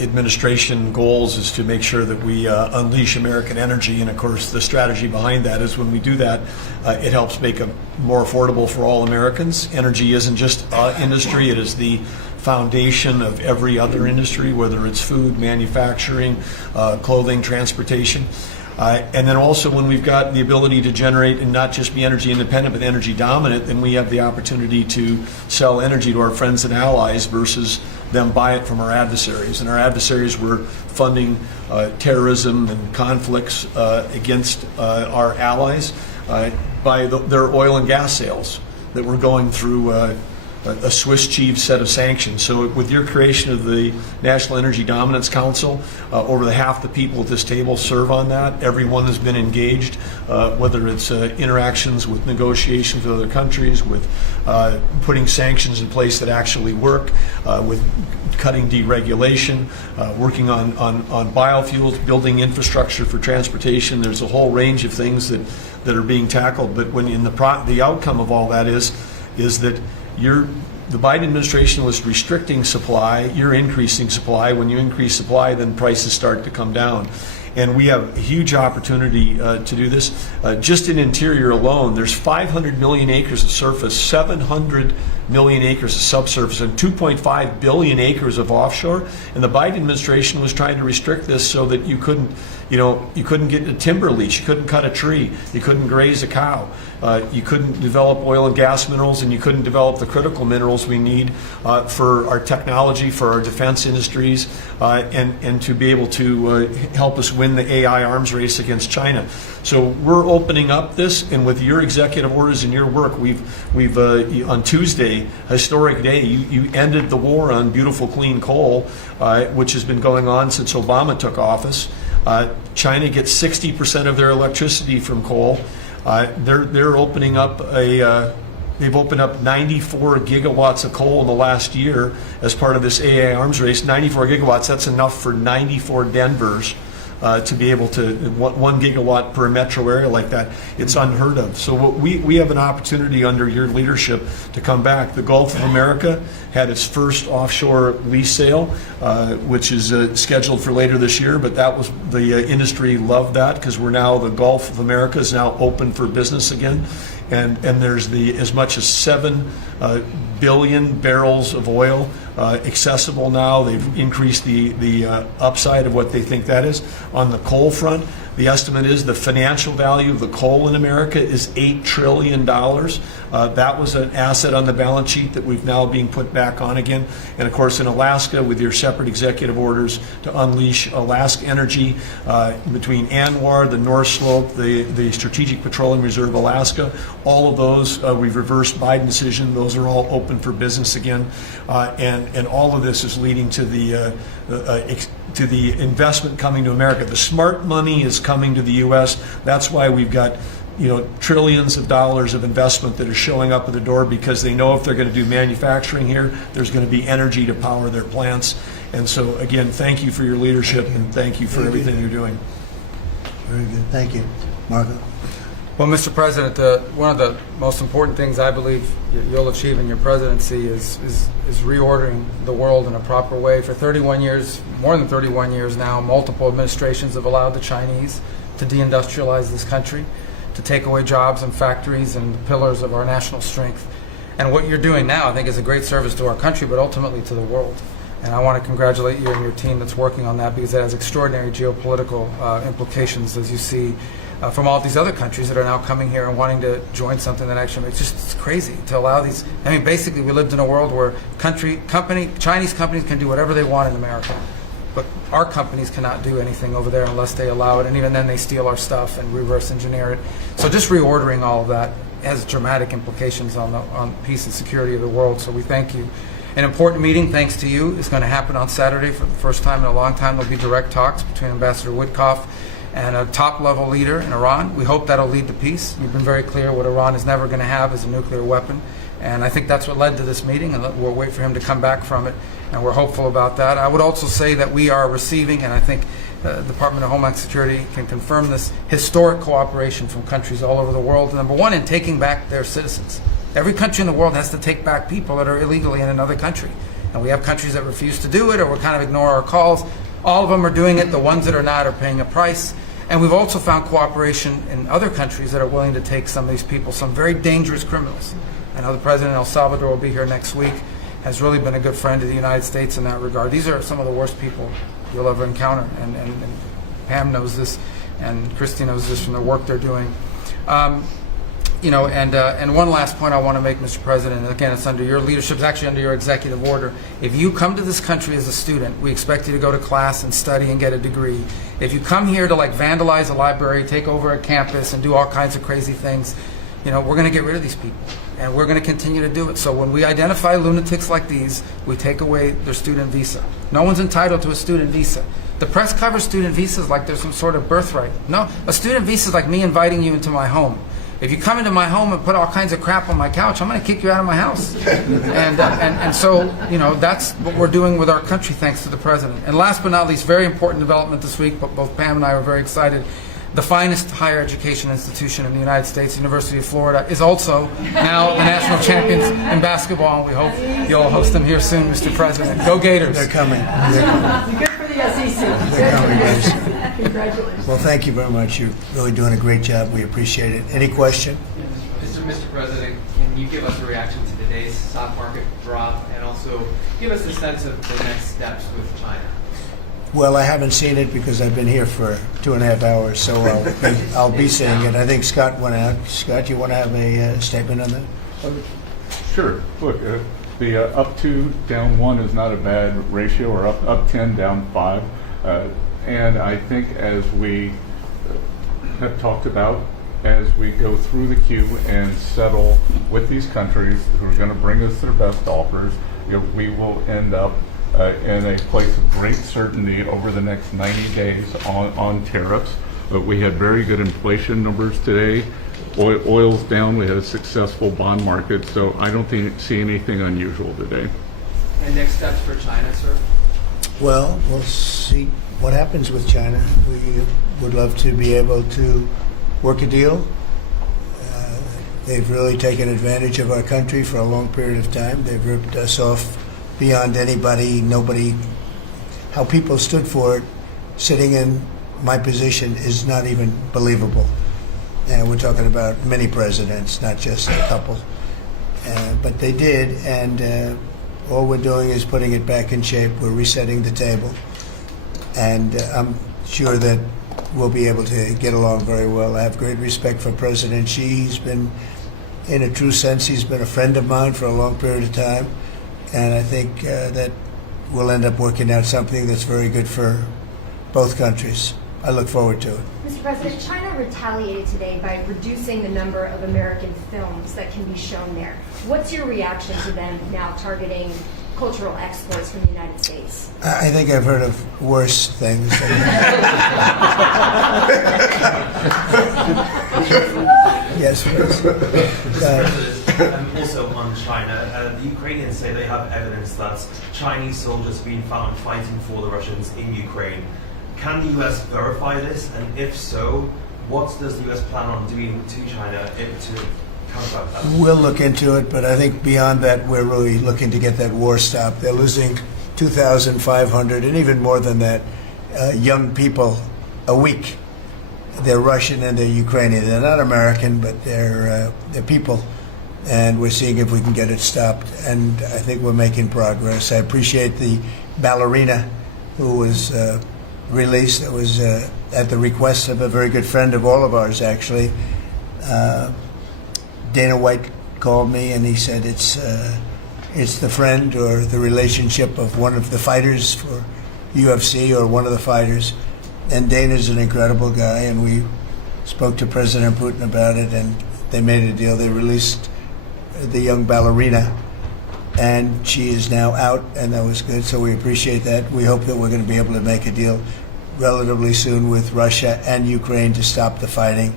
administration goals is to make sure that we unleash American energy, and of course the strategy behind that is when we do that, it helps make it more affordable for all Americans. Energy isn't just industry, it is the foundation of every other industry, whether it's food, manufacturing, clothing, transportation. And then also when we've got the ability to generate and not just be energy independent but energy dominant, then we have the opportunity to sell energy to our friends and allies versus them buy it from our adversaries. And our adversaries were funding terrorism and conflicts against our allies by their oil and gas sales that were going through a Swiss cheese set of sanctions. So with your creation of the National Energy Dominance Council, over half the people at this table serve on that. Everyone has been engaged, whether it's interactions with negotiations with other countries, with putting sanctions in place that actually work, with cutting deregulation, working on biofuels, building infrastructure for transportation. There's a whole range of things that are being tackled. But when the outcome of all that is that the Biden administration was restricting supply, you're increasing supply. When you increase supply, then prices start to come down. And we have a huge opportunity to do this. Just in interior alone, there's 500 million acres of surface, 700 million acres of subsurface, and 2.5 billion acres of offshore. And the Biden administration was trying to restrict this so that you couldn't get a timber lease, you couldn't cut a tree, you couldn't graze a cow, you couldn't develop oil and gas minerals, and you couldn't develop the critical minerals we need for our technology, for our defense industries, and to be able to help us win the AI arms race against China. So we're opening up this, and with your executive orders and your work, we've on Tuesday, historic day, you ended the war on beautiful clean coal, which has been going on since Obama took office. China gets 60% of their electricity from coal. They're opening up a They've opened up 94 gigawatts of coal in the last year as part of this AA arms race. 94 gigawatts, that's enough for 94 Denvers to be able to, 1 gigawatt per metro area like that. It's unheard of. So we have an opportunity under your leadership to come back. The Gulf of America had its first offshore lease sale, which is scheduled for later this year, but that was, the industry loved that because we're now, the Gulf of America is now open for business again. And there's as much as 7 billion barrels of oil accessible now. They've increased the upside of what they think that is. On the coal front, the estimate is the financial value of the coal in America is $8 trillion. That was an asset on the balance sheet that we've now being put back on again. And of course in Alaska, with your separate executive orders to unleash Alaska energy between ANWR, the North Slope, the Strategic Petroleum Reserve Alaska, all of those we've reversed Biden decision. Those are all open for business again. And all of this is leading to the investment coming to America. The smart money is coming to the U.S. That's why we've got trillions of dollars of investment that are showing up at the door, because they know if they're going to do manufacturing here, there's going to be energy to power their plants. And so again, thank you for your leadership and thank you for everything you're doing. Very good. Thank you. Marco? Well, Mr. President, one of the most important things I believe you'll achieve in your presidency is reordering the world in a proper way. For 31 years, more than 31 years now, multiple administrations have allowed the Chinese to deindustrialize this country, to take away jobs and factories and the pillars of our national strength. And what you're doing now, I think, is a great service to our country, but ultimately to the world. And I want to congratulate you and your team that's working on that, because it has extraordinary geopolitical implications, as you see from all these other countries that are now coming here and wanting to join something that actually makes it's crazy to allow these. I mean, basically, we lived in a world where Chinese companies can do whatever they want in America, but our companies cannot do anything over there unless they allow it, and even then they steal our stuff and reverse engineer it. So just reordering all of that has dramatic implications on peace and security of the world. So we thank you. An important meeting, thanks to you, is going to happen on Saturday for the first time in a long time. There'll be direct talks between Ambassador Witkoff and a top-level leader in Iran. We hope that'll lead to peace. You've been very clear what Iran is never going to have is a nuclear weapon. And I think that's what led to this meeting, and we'll wait for him to come back from it, and we're hopeful about that. I would also say that we are receiving, and I think the Department of Homeland Security can confirm this, historic cooperation from countries all over the world. Number one, in taking back their citizens. Every country in the world has to take back people that are illegally in another country. And we have countries that refuse to do it, or will kind of ignore our calls. All of them are doing it. The ones that are not are paying a price. And we've also found cooperation in other countries that are willing to take some of these people, some very dangerous criminals. I know the President of El Salvador will be here next week, has really been a good friend to the United States in that regard. These are some of the worst people you'll ever encounter, and Pam knows this, and Christy knows this from the work they're doing. And one last point I want to make, Mr. President, and again, it's under your leadership, it's actually under your executive order. If you come to this country as a student, we expect you to go to class and study and get a degree. If you come here to vandalize a library, take over a campus, and do all kinds of crazy things, we're going to get rid of these people. And we're going to continue to do it. So when we identify lunatics like these, we take away their student visa. No one's entitled to a student visa. The press covers student visas like there's some sort of birthright. No, a student visa is like me inviting you into my home. If you come into my home and put all kinds of crap on my couch, I'm going to kick you out of my house. And so, that's what we're doing with our country, thanks to the President. And last but not least, very important development this week, but both Pam and I were very excited. The finest higher education institution in the United States, University of Florida, is also now the national champions in basketball, and we hope you'll host them here soon, Mr. President. Go Gators. They're coming. Good for the SEC. They're coming, guys. Congratulations. Well, thank you very much. You're really doing a great job. We appreciate it. Any question? Mr. President, can you give us a reaction to today's stock market drop, and also give us a sense of the next steps with China? Well, I haven't seen it because I've been here for 2.5 hours, so I'll be seeing it. I think Scott went out. Scott, you want to have a statement on that? Sure. Look, the up 2, down 1 is not a bad ratio, or up 10, down 5. And I think, as we have talked about, as we go through the queue and settle with these countries who are going to bring us their best offers, we will end up in a place of great certainty over the next 90 days on tariffs. But we had very good inflation numbers today. Oil's down. We had a successful bond market, so I don't see anything unusual today. And next steps for China, sir? Well, we'll see what happens with China. We would love to be able to work a deal. They've really taken advantage of our country for a long period of time. They've ripped us off beyond nobody. How people stood for it, sitting in my position, is not even believable. And we're talking about many presidents, not just a couple. But they did, and all we're doing is putting it back in shape. We're resetting the table. And I'm sure that we'll be able to get along very well. I have great respect for President Xi. He's been, in a true sense, he's been a friend of mine for a long period of time. And I think that we'll end up working out something that's very good for both countries. I look forward to it. Mr. President, China retaliated today by reducing the number of American films that can be shown there. What's your reaction to them now targeting cultural exports from the United States? I think I've heard of worse things. Yes, please. Also on China, the Ukrainians say they have evidence that Chinese soldiers have been found fighting for the Russians in Ukraine. Can the U.S. verify this? And if so, what does the U.S. plan on doing to China to counteract that? We'll look into it, but I think beyond that, we're really looking to get that war stopped. They're losing 2,500 and even more than that young people a week. They're Russian and they're Ukrainian. They're not American, but they're people. And we're seeing if we can get it stopped. And I think we're making progress. I appreciate the ballerina who was released. That was at the request of a very good friend of all of ours, actually. Dana White called me and he said it's the friend or the relationship of one of the fighters for UFC or one of the fighters. And Dana's an incredible guy, and we spoke to President Putin about it, and they made a deal. They released the young ballerina, and she is now out, and that was good, so we appreciate that. We hope that we're going to be able to make a deal relatively soon with Russia and Ukraine to stop the fighting.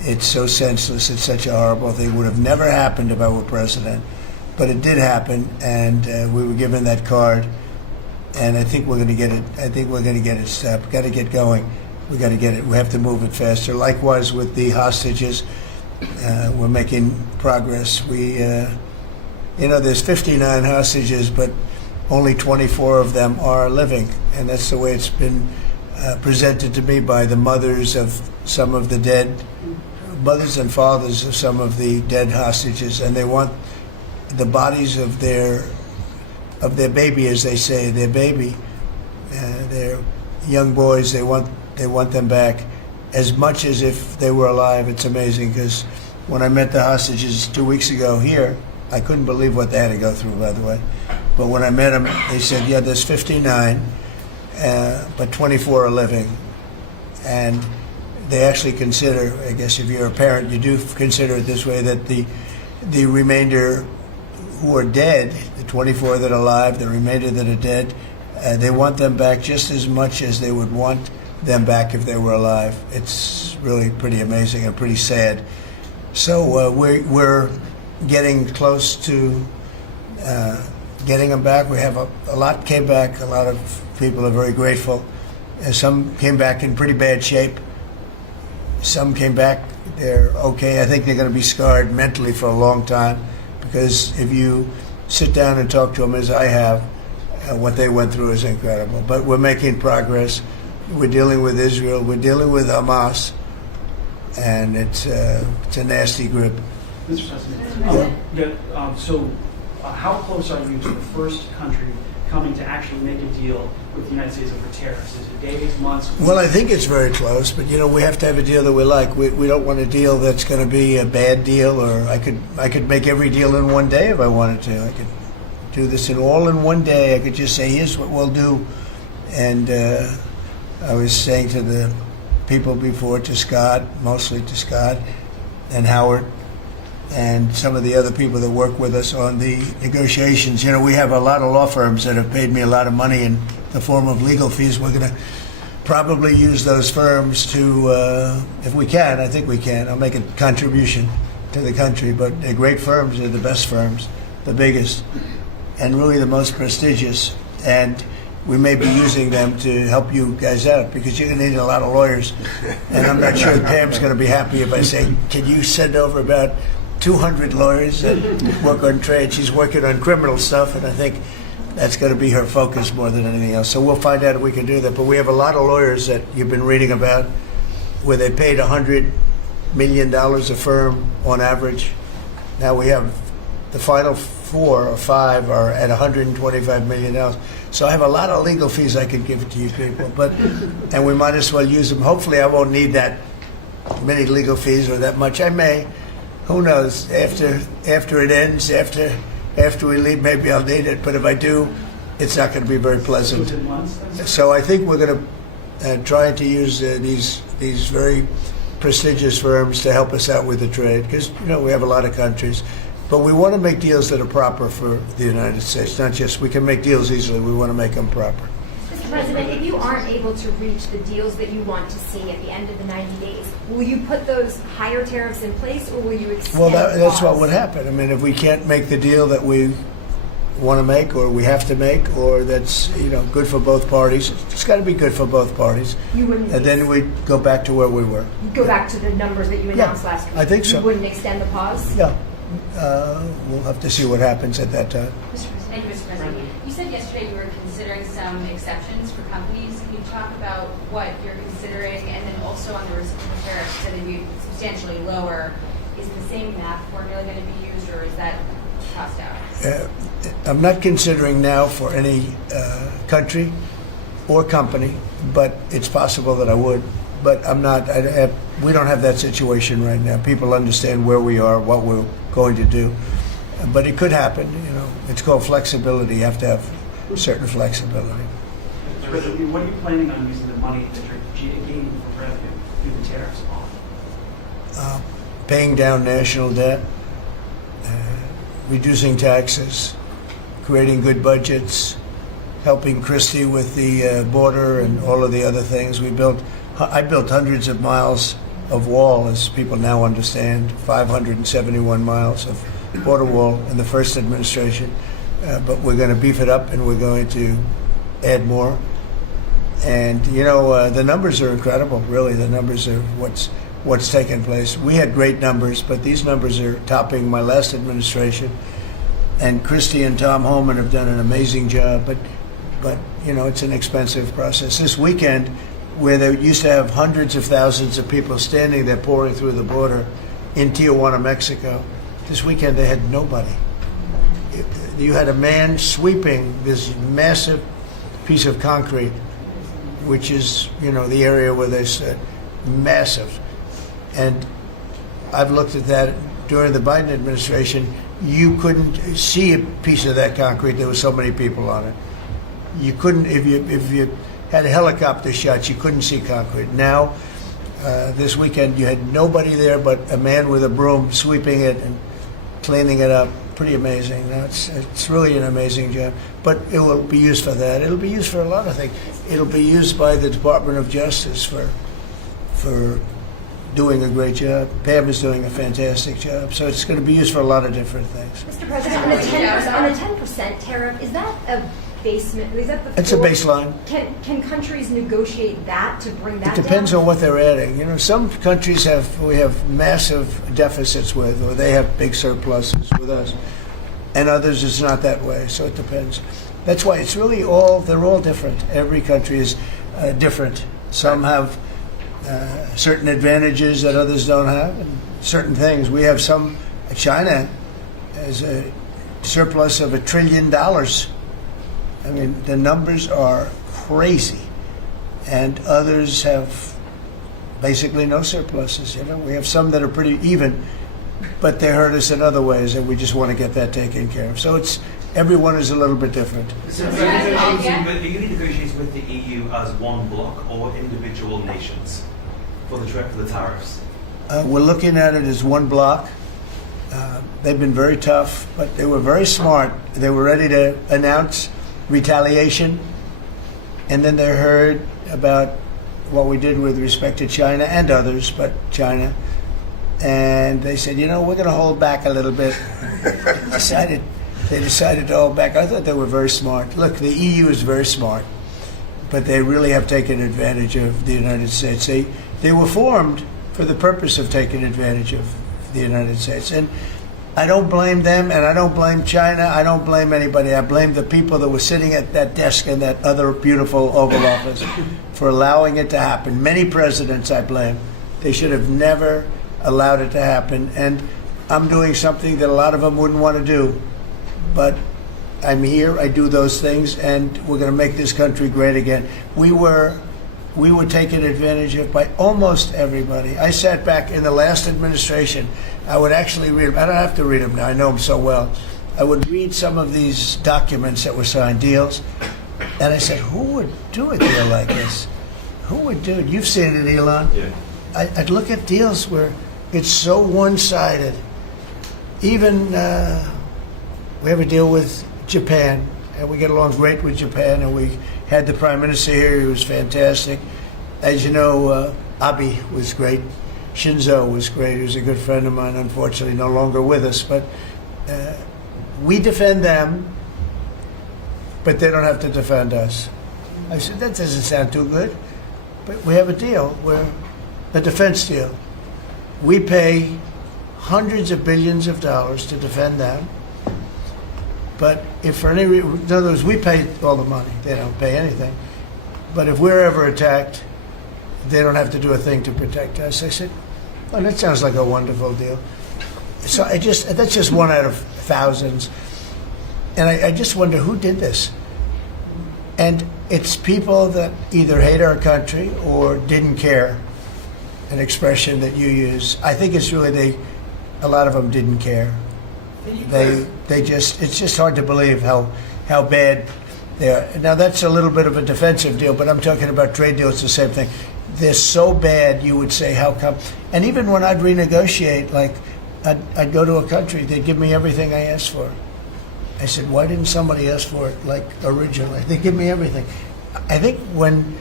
It's so senseless. It's such a horrible thing. It would have never happened if I were president, but it did happen, and we were given that card. And I think we're going to get it. I think we're going to get it stopped. Got to get going. We got to get it. We have to move it faster. Likewise with the hostages, we're making progress. There's 59 hostages, but only 24 of them are living, and that's the way it's been presented to me by the mothers of some of the dead, mothers and fathers of some of the dead hostages, and they want the bodies of their baby, as they say, their baby, their young boys. They want them back as much as if they were alive. It's amazing, because when I met the hostages 2 weeks ago here, I couldn't believe what they had to go through, by the way. But when I met them, they said, yeah, there's 59, but 24 are living. And they actually consider, I guess if you're a parent, you do consider it this way, that the remainder who are dead, the 24 that are alive, the remainder that are dead, they want them back just as much as they would want them back if they were alive. It's really pretty amazing and pretty sad. So we're getting close to getting them back. We have a lot came back. A lot of people are very grateful. Some came back in pretty bad shape. Some came back, they're okay. I think they're going to be scarred mentally for a long time, because if you sit down and talk to them, as I have, what they went through is incredible. But we're making progress. We're dealing with Israel. We're dealing with Hamas, and it's a nasty grip. Mr. President, how close are you to the first country coming to actually make a deal with the United States over tariffs? Is it days, months? Well, I think it's very close, but we have to have a deal that we like. We don't want a deal that's going to be a bad deal, or I could make every deal in one day if I wanted to. I could do this all in one day. I could just say, here's what we'll do. And I was saying to the people before, to Scott, mostly to Scott and Howard, and some of the other people that work with us on the negotiations. We have a lot of law firms that have paid me a lot of money in the form of legal fees. We're going to probably use those firms to, if we can, I think we can. I'll make a contribution to the country, but they're great firms. They're the best firms, the biggest, and really the most prestigious. And we may be using them to help you guys out because you're going to need a lot of lawyers. And I'm not sure Pam's going to be happy if I say, can you send over about 200 lawyers that work on trade? She's working on criminal stuff, and I think that's going to be her focus more than anything else. So we'll find out if we can do that. But we have a lot of lawyers that you've been reading about where they paid $100 million a firm on average. Now we have the final 4 or 5 are at $125 million. So I have a lot of legal fees I could give to you people, and we might as well use them. Hopefully I won't need that many legal fees or that much. I may. Who knows? After it ends, after we leave, maybe I'll need it. But if I do, it's not going to be very pleasant. So I think we're going to try to use these very prestigious firms to help us out with the trade because we have a lot of countries. But we want to make deals that are proper for the United States, not just we can make deals easily. We want to make them proper. Mr. President, if you aren't able to reach the deals that you want to see at the end of the 90 days, will you put those higher tariffs in place or will you extend Well, that's pause? what would happen. I mean, if we can't make the deal that we want to make or we have to make or that's good for both parties, it's got to be good for both parties. You wouldn't. And then we go back to where we were. Go back to the numbers that you announced last week. I think so. You wouldn't extend the pause? Yeah. We'll have to see what happens at that time. Thank you, Mr. President. You said yesterday you were considering some exceptions for companies. Can you talk about what you're considering? And then also on the reciprocal tariffs that would be substantially lower, is the same math formula going to be used or is that tossed out? I'm not considering now for any country or company, but it's possible that I would. But I'm not. We don't have that situation right now. People understand where we are, what we're going to do. But it could happen. It's called flexibility. You have to have certain flexibility. What are you planning on using the money that you're gaining for revenue through the tariffs on? Paying down national debt, reducing taxes, creating good budgets, helping Christie with the border and all of the other things. I built hundreds of miles of wall, as people now understand, 571 miles of border wall in the first administration. But we're going to beef it up and we're going to add more. And, the numbers are incredible, really. The numbers are what's taken place. We had great numbers, but these numbers are topping my last administration. And Christie and Tom Homan have done an amazing job. But it's an expensive process. This weekend, where they used to have hundreds of thousands of people standing there pouring through the border in Tijuana, Mexico, this weekend they had nobody. You had a man sweeping this massive piece of concrete, which is, the area where they said massive. And I've looked at that during the Biden administration. You couldn't see a piece of that concrete. There were so many people on it. You couldn't, if you had helicopter shots, you couldn't see concrete. Now, this weekend, you had nobody there but a man with a broom sweeping it and cleaning it up. Pretty amazing. Now, it's really an amazing job. But it will be used for that. It'll be used for a lot of things. It'll be used by the Department of Justice for doing a great job. Pam is doing a fantastic job. So it's going to be used for a lot of different things. Mr. President, on the 10% tariff, is that a basement? Is that the It's a floor? baseline. Can countries negotiate that to bring that It depends down? on what they're adding. Some countries we have massive deficits with, or they have big surpluses with us, and others it's not that way. So it depends. That's why it's really they're all different. Every country is different. Some have certain advantages that others don't have, and certain things. We have some. China has a surplus of $1 trillion. I mean, the numbers are crazy, and others have basically no surpluses. We have some that are pretty even, but they hurt us in other ways, and we just want to get that taken care of. So everyone is a little bit different. So, are you negotiating with the EU as one bloc or individual nations for the tariffs? We're looking at it as one bloc. They've been very tough, but they were very smart. They were ready to announce retaliation, and then they heard about what we did with respect to China and others, but China. And they said, we're going to hold back a little bit. They decided to hold back. I thought they were very smart. Look, the EU is very smart, but they really have taken advantage of the United States. They were formed for the purpose of taking advantage of the United States. And I don't blame them, and I don't blame China. I don't blame anybody. I blame the people that were sitting at that desk in that other beautiful Oval Office for allowing it to happen. Many presidents I blame. They should have never allowed it to happen. And I'm doing something that a lot of them wouldn't want to do. But I'm here, I do those things, and we're going to make this country great again. We were taken advantage of by almost everybody. I sat back in the last administration. I would actually read them. I don't have to read them now. I know them so well. I would read some of these documents that were signed, deals, and I said, who would do a deal like this? Who would do it? You've seen it, Elon. Yeah. I'd look at deals where it's so one-sided. Even we have a deal with Japan, and we get along great with Japan, and we had the Prime Minister here. He was fantastic. As you know, Abe was great. Shinzo was great. He was a good friend of mine, unfortunately no longer with us. But we defend them, but they don't have to defend us. I said, that doesn't sound too good. But we have a deal where, a defense deal. We pay hundreds of billions of dollars to defend them. But if for any reason, in other words, we pay all the money. They don't pay anything. But if we're ever attacked, they don't have to do a thing to protect us. I said, well, that sounds like a wonderful deal. So that's just one out of thousands. And I just wonder who did this. And it's people that either hate our country or didn't care, an expression that you use. I think it's really a lot of them didn't care. It's just hard to believe how bad they are. Now that's a little bit of a defensive deal, but I'm talking about trade deals, the same thing. They're so bad, you would say, how come? And even when I'd renegotiate, like I'd go to a country, they'd give me everything I asked for. I said, why didn't somebody ask for it like originally? They give me everything. I think when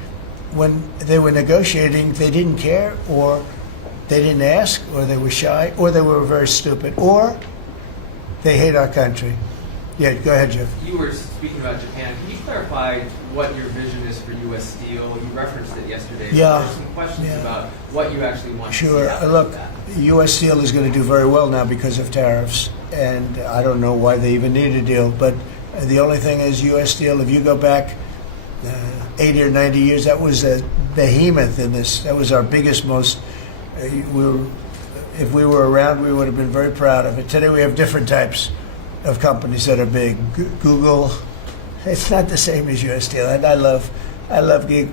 they were negotiating, they didn't care, or they didn't ask, or they were shy, or they were very stupid, or they hate our country. Yeah, go ahead, Jeff. You were speaking about Japan. Can you clarify what your vision is for U.S. Steel? You referenced it yesterday. Yeah. There's some questions about what you actually want to see happen with Look, that. U.S. Steel is going to do very well now because of tariffs, and I don't know why they even need a deal. But the only thing is U.S. Steel, if you go back 80 or 90 years, that was a behemoth in this. That was our biggest, most... if we were around, we would have been very proud of it. Today we have different types of companies that are big. Google, it's not the same as U.S. Steel. And I love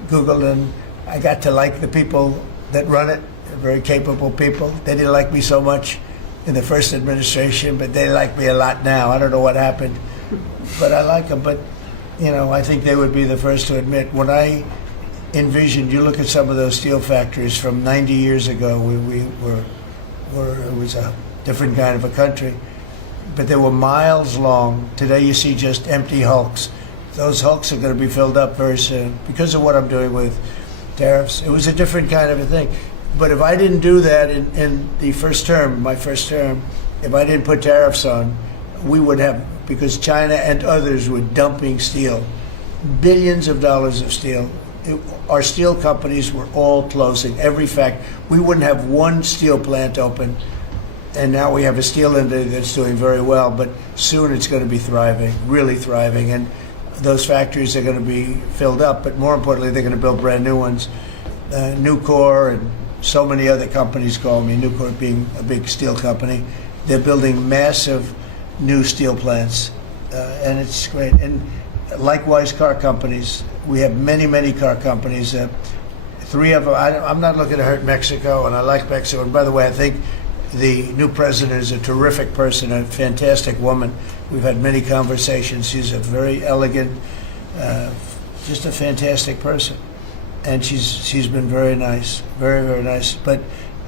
Google, and I got to like the people that run it. They're very capable people. They didn't like me so much in the first administration, but they like me a lot now. I don't know what happened, but I like them. But, I think they would be the first to admit, when I envisioned, you look at some of those steel factories from 90 years ago, it was a different kind of a country, but they were miles long. Today you see just empty hulks. Those hulks are going to be filled up very soon because of what I'm doing with tariffs. It was a different kind of a thing. But if I didn't do that in the my first term, if I didn't put tariffs on, we would have, because China and others were dumping steel, billions of dollars of steel. Our steel companies were all closing, every fact. We wouldn't have one steel plant open, and now we have a steel industry that's doing very well, but soon it's going to be thriving, really thriving, and those factories are going to be filled up, but more importantly, they're going to build brand new ones. Nucor and so many other companies call me, Nucor being a big steel company. They're building massive new steel plants, and it's great. And likewise, car companies. We have many, many car companies. 3 of them, I'm not looking to hurt Mexico, and I like Mexico. And by the way, I think the new president is a terrific person, a fantastic woman. We've had many conversations. She's a very elegant, just a fantastic person. And she's been very nice, very, very nice. But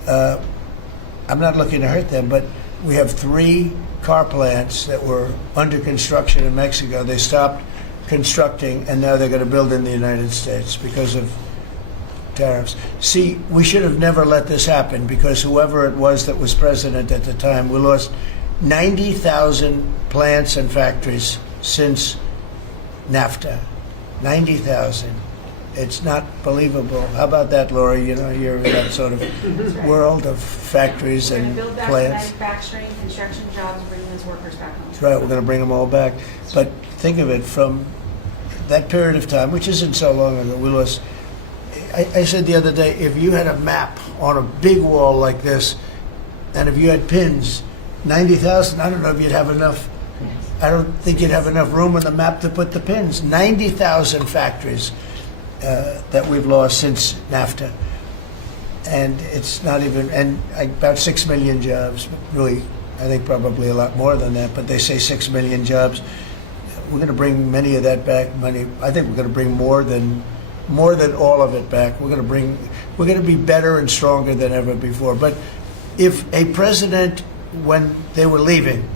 I'm not looking to hurt them, but we have 3 car plants that were under construction in Mexico. They stopped constructing, and now they're going to build in the United States because of tariffs. See, we should have never let this happen because whoever it was that was president at the time, we lost 90,000 plants and factories since NAFTA. 90,000. It's not believable. How about that, Laura? You know, you're in that sort of world of factories and Build back plants. manufacturing, construction jobs, bringing those workers back home. That's right, we're going to bring them all back. But think of it, from that period of time, which isn't so long ago, we lost. I said the other day, if you had a map on a big wall like this, and if you had pins, 90,000, I don't know if you'd have enough. I don't think you'd have enough room on the map to put the pins. 90,000 factories that we've lost since NAFTA. And it's not even, and about 6 million jobs, really, I think probably a lot more than that, but they say 6 million jobs. We're going to bring many of that back. I think we're going to bring more than all of it back. We're going to be better and stronger than ever before. But if a president, when they were leaving,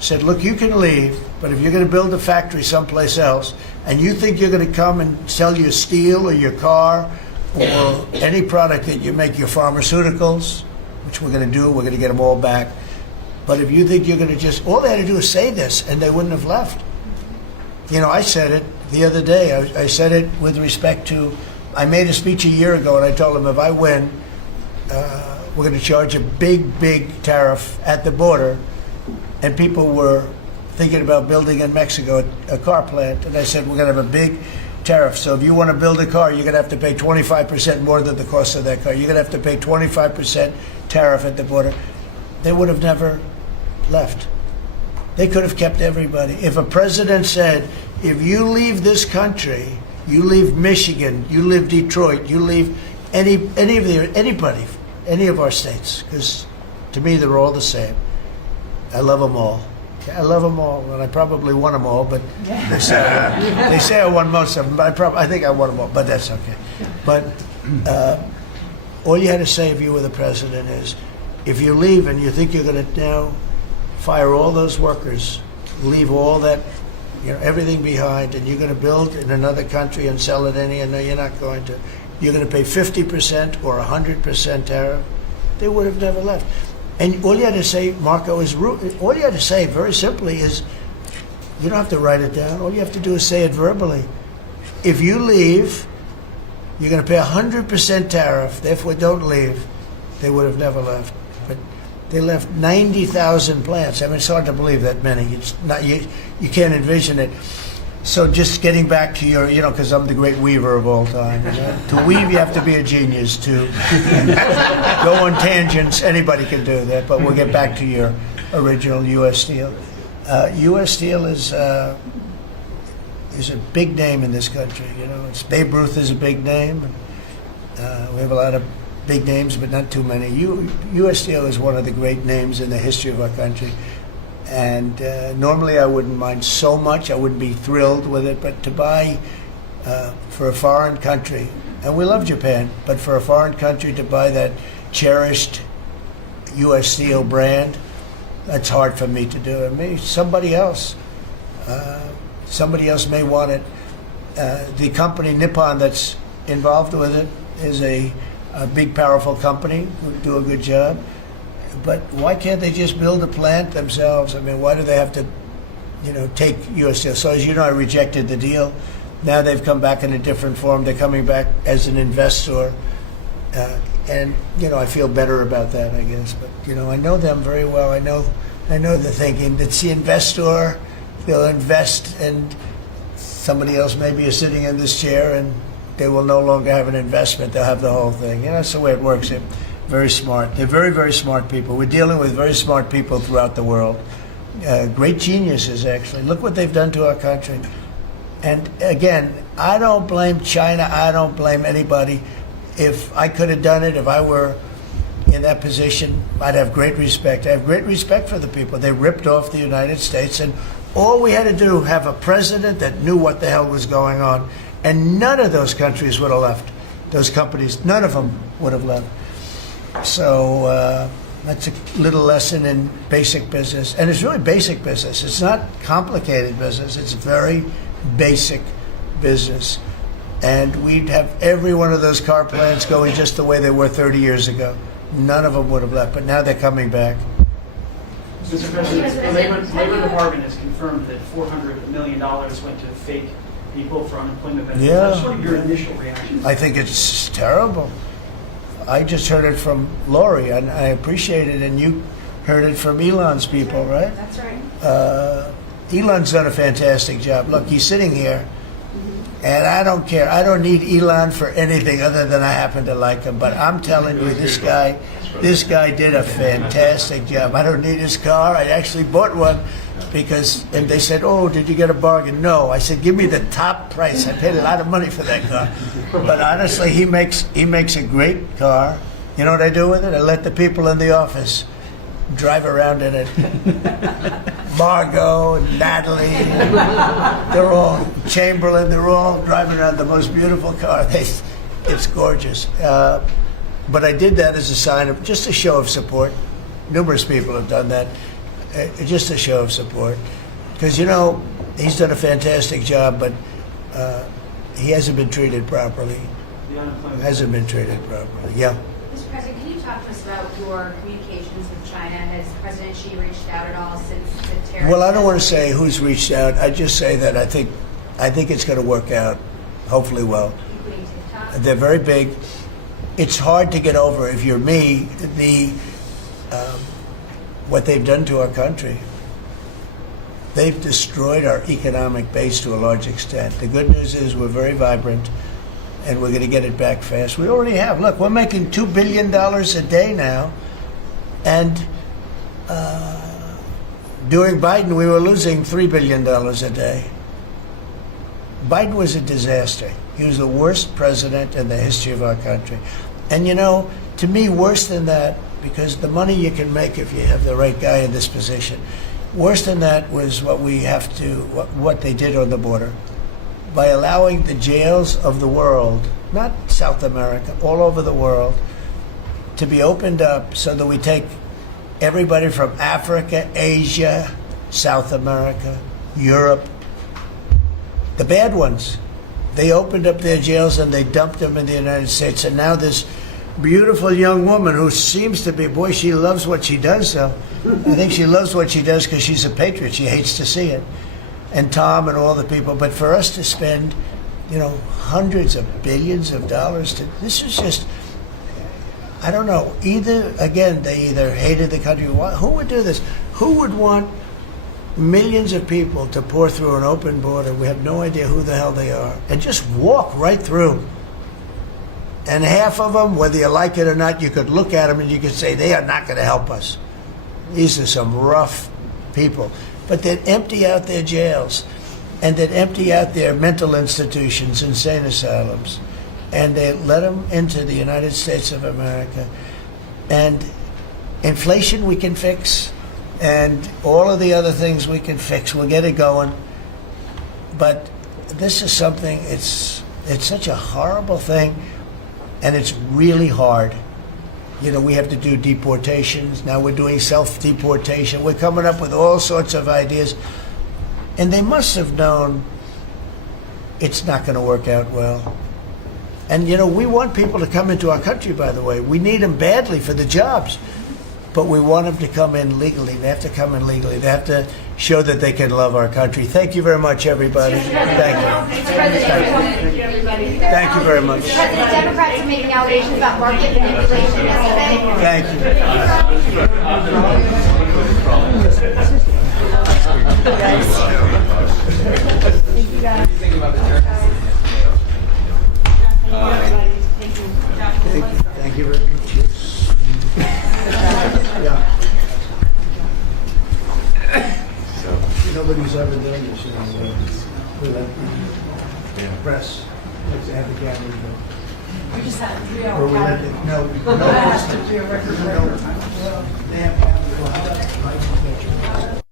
said, look, you can leave, but if you're going to build a factory someplace else, and you think you're going to come and sell your steel or your car or any product that you make, your pharmaceuticals, which we're going to do, we're going to get them all back. But if you think you're going to just, all they had to do is say this, and they wouldn't have left. You know, I said it the other day. I said it with respect to, I made a speech a year ago, and I told them if I win, we're going to charge a big, big tariff at the border. And people were thinking about building in Mexico a car plant. And I said, we're going to have a big tariff. So if you want to build a car, you're going to have to pay 25% more than the cost of that car. You're going to have to pay 25% tariff at the border. They would have never left. They could have kept everybody. If a president said, if you leave this country, you leave Michigan, you leave Detroit, you leave anybody, any of our states, because to me they're all the same. I love them all. I love them all, and I probably won them all, but they say I won most of them, but I think I won them all, but that's okay. But all you had to say if you were the president is, if you leave and you think you're going to now fire all those workers, leave all that, you know, everything behind, and you're going to build in another country and sell it any, and no, you're not going to. You're going to pay 50% or 100% tariff. They would have never left. And all you had to say, Marco, is all you had to say very simply is, you don't have to write it down. All you have to do is say it verbally. If you leave, you're going to pay 100% tariff. Therefore, don't leave. They would have never left. But they left 90,000 plants. I mean, it's hard to believe that many. It's not, you can't envision it. So just getting back to your, you know, because I'm the great weaver of all time. You know? To weave, you have to be a genius. To go on tangents, anybody can do that. But we'll get back to your original U.S. Steel. U.S. Steel is a big name in this country. You know, it's Babe Ruth is a big name. We have a lot of big names, but not too many. U.S. Steel is one of the great names in the history of our country. And normally I wouldn't mind so much. I wouldn't be thrilled with it. But to buy for a foreign country, and we love Japan, but for a foreign country to buy that cherished U.S. Steel brand, that's hard for me to do. I mean, somebody else may want it. The company Nippon that's involved with it is a big, powerful company who do a good job. But why can't they just build a plant themselves? I mean, why do they have to, you know, take U.S. Steel? So as you know, I rejected the deal. Now they've come back in a different form. They're coming back as an investor. And, you know, I feel better about that, I guess. But, you know, I know them very well. I know the thinking. That's the investor. They'll invest, and somebody else maybe is sitting in this chair, and they will no longer have an investment. They'll have the whole thing. You know, that's the way it works. Very smart. They're very, very smart people. We're dealing with very smart people throughout the world. Great geniuses, actually. Look what they've done to our country. And again, I don't blame China. I don't blame anybody. If I could have done it, if I were in that position, I'd have great respect. I have great respect for the people. They ripped off the United States, and all we had to do, have a president that knew what the hell was going on. And none of those countries would have left. Those companies, none of them would have left. So that's a little lesson in basic business. And it's really basic business. It's not complicated business. It's very basic business. and we'd have every one of those car plants going just the way they were 30 years ago. None of them would have left, but now they're coming back. Mr. President, the Labor Department has confirmed that $400 million went to fake people for unemployment benefits. Yeah. I just want your initial reaction. I think it's terrible. I just heard it from Lori, and I appreciate it, and you heard it from Elon's people, right? That's right. Elon's done a fantastic job. Look, he's sitting here, and I don't care. I don't need Elon for anything other than I happen to like him. But I'm telling you, this guy did a fantastic job. I don't need his car. I actually bought one because, and they said, "Oh, did you get a bargain?" No, I said, "Give me the top price." I paid a lot of money for that car. But honestly, he makes a great car. You know what I do with it? I let the people in the office drive around in it. Margot and Natalie, they're all, Chamberlain, they're all driving around the most beautiful car. It's gorgeous. But I did that as a sign of, just a show of support. Numerous people have done that. Just a show of support. Because, you know, he's done a fantastic job, but he hasn't been treated properly. Hasn't been treated properly. Yeah. Mr. President, can you talk to us about your communications with China? Has President Xi reached out at all since the tariff? Well, I don't want to say who's reached out. I just say that I think it's going to work out, hopefully well. Including TikTok? They're very big. It's hard to get over, if you're me, what they've done to our country. They've destroyed our economic base to a large extent. The good news is we're very vibrant, and we're going to get it back fast. We already have. Look, we're making $2 billion a day now, and during Biden, we were losing $3 billion a day. Biden was a disaster. He was the worst president in the history of our country. And you know, to me, worse than that, because the money you can make if you have the right guy in this position, worse than that was what they did on the border. By allowing the jails of the world, not South America, all over the world, to be opened up so that we take everybody from Africa, Asia, South America, Europe, the bad ones. They opened up their jails and they dumped them in the United States. And now this beautiful young woman who seems to be, boy, she loves what she does, though. I think she loves what she does because she's a patriot. She hates to see it. And Tom and all the people. But for us to spend, you know, hundreds of billions of dollars this is just, I don't know. They either hated the country. Who would do this? Who would want millions of people to pour through an open border? We have no idea who the hell they are. And just walk right through. And half of them, whether you like it or not, you could look at them and you could say, they are not going to help us. These are some rough people. But they'd empty out their jails, and they'd empty out their mental institutions, insane asylums, and they let them into the United States of America. And inflation we can fix, and all of the other things we can fix. We'll get it going. But this is something, it's such a horrible thing, and it's really hard. You know, we have to do deportations. Now we're doing self-deportation. We're coming up with all sorts of ideas. And they must have known it's not going to work out well. And, you know, we want people to come into our country, by the way. We need them badly for the jobs. But we want them to come in legally. They have to come in legally. They have to show that they can love our country. Thank you very much, everybody. Thank you. Thank you very much. President, Democrats are making allegations about market manipulation yesterday. Thank you, guys. Thank you very much. Yeah. Nobody's ever done this with a press. Let's have the cameras go. We just had a 3-hour Or we let it, no. Last 2 record breakers. They have cameras.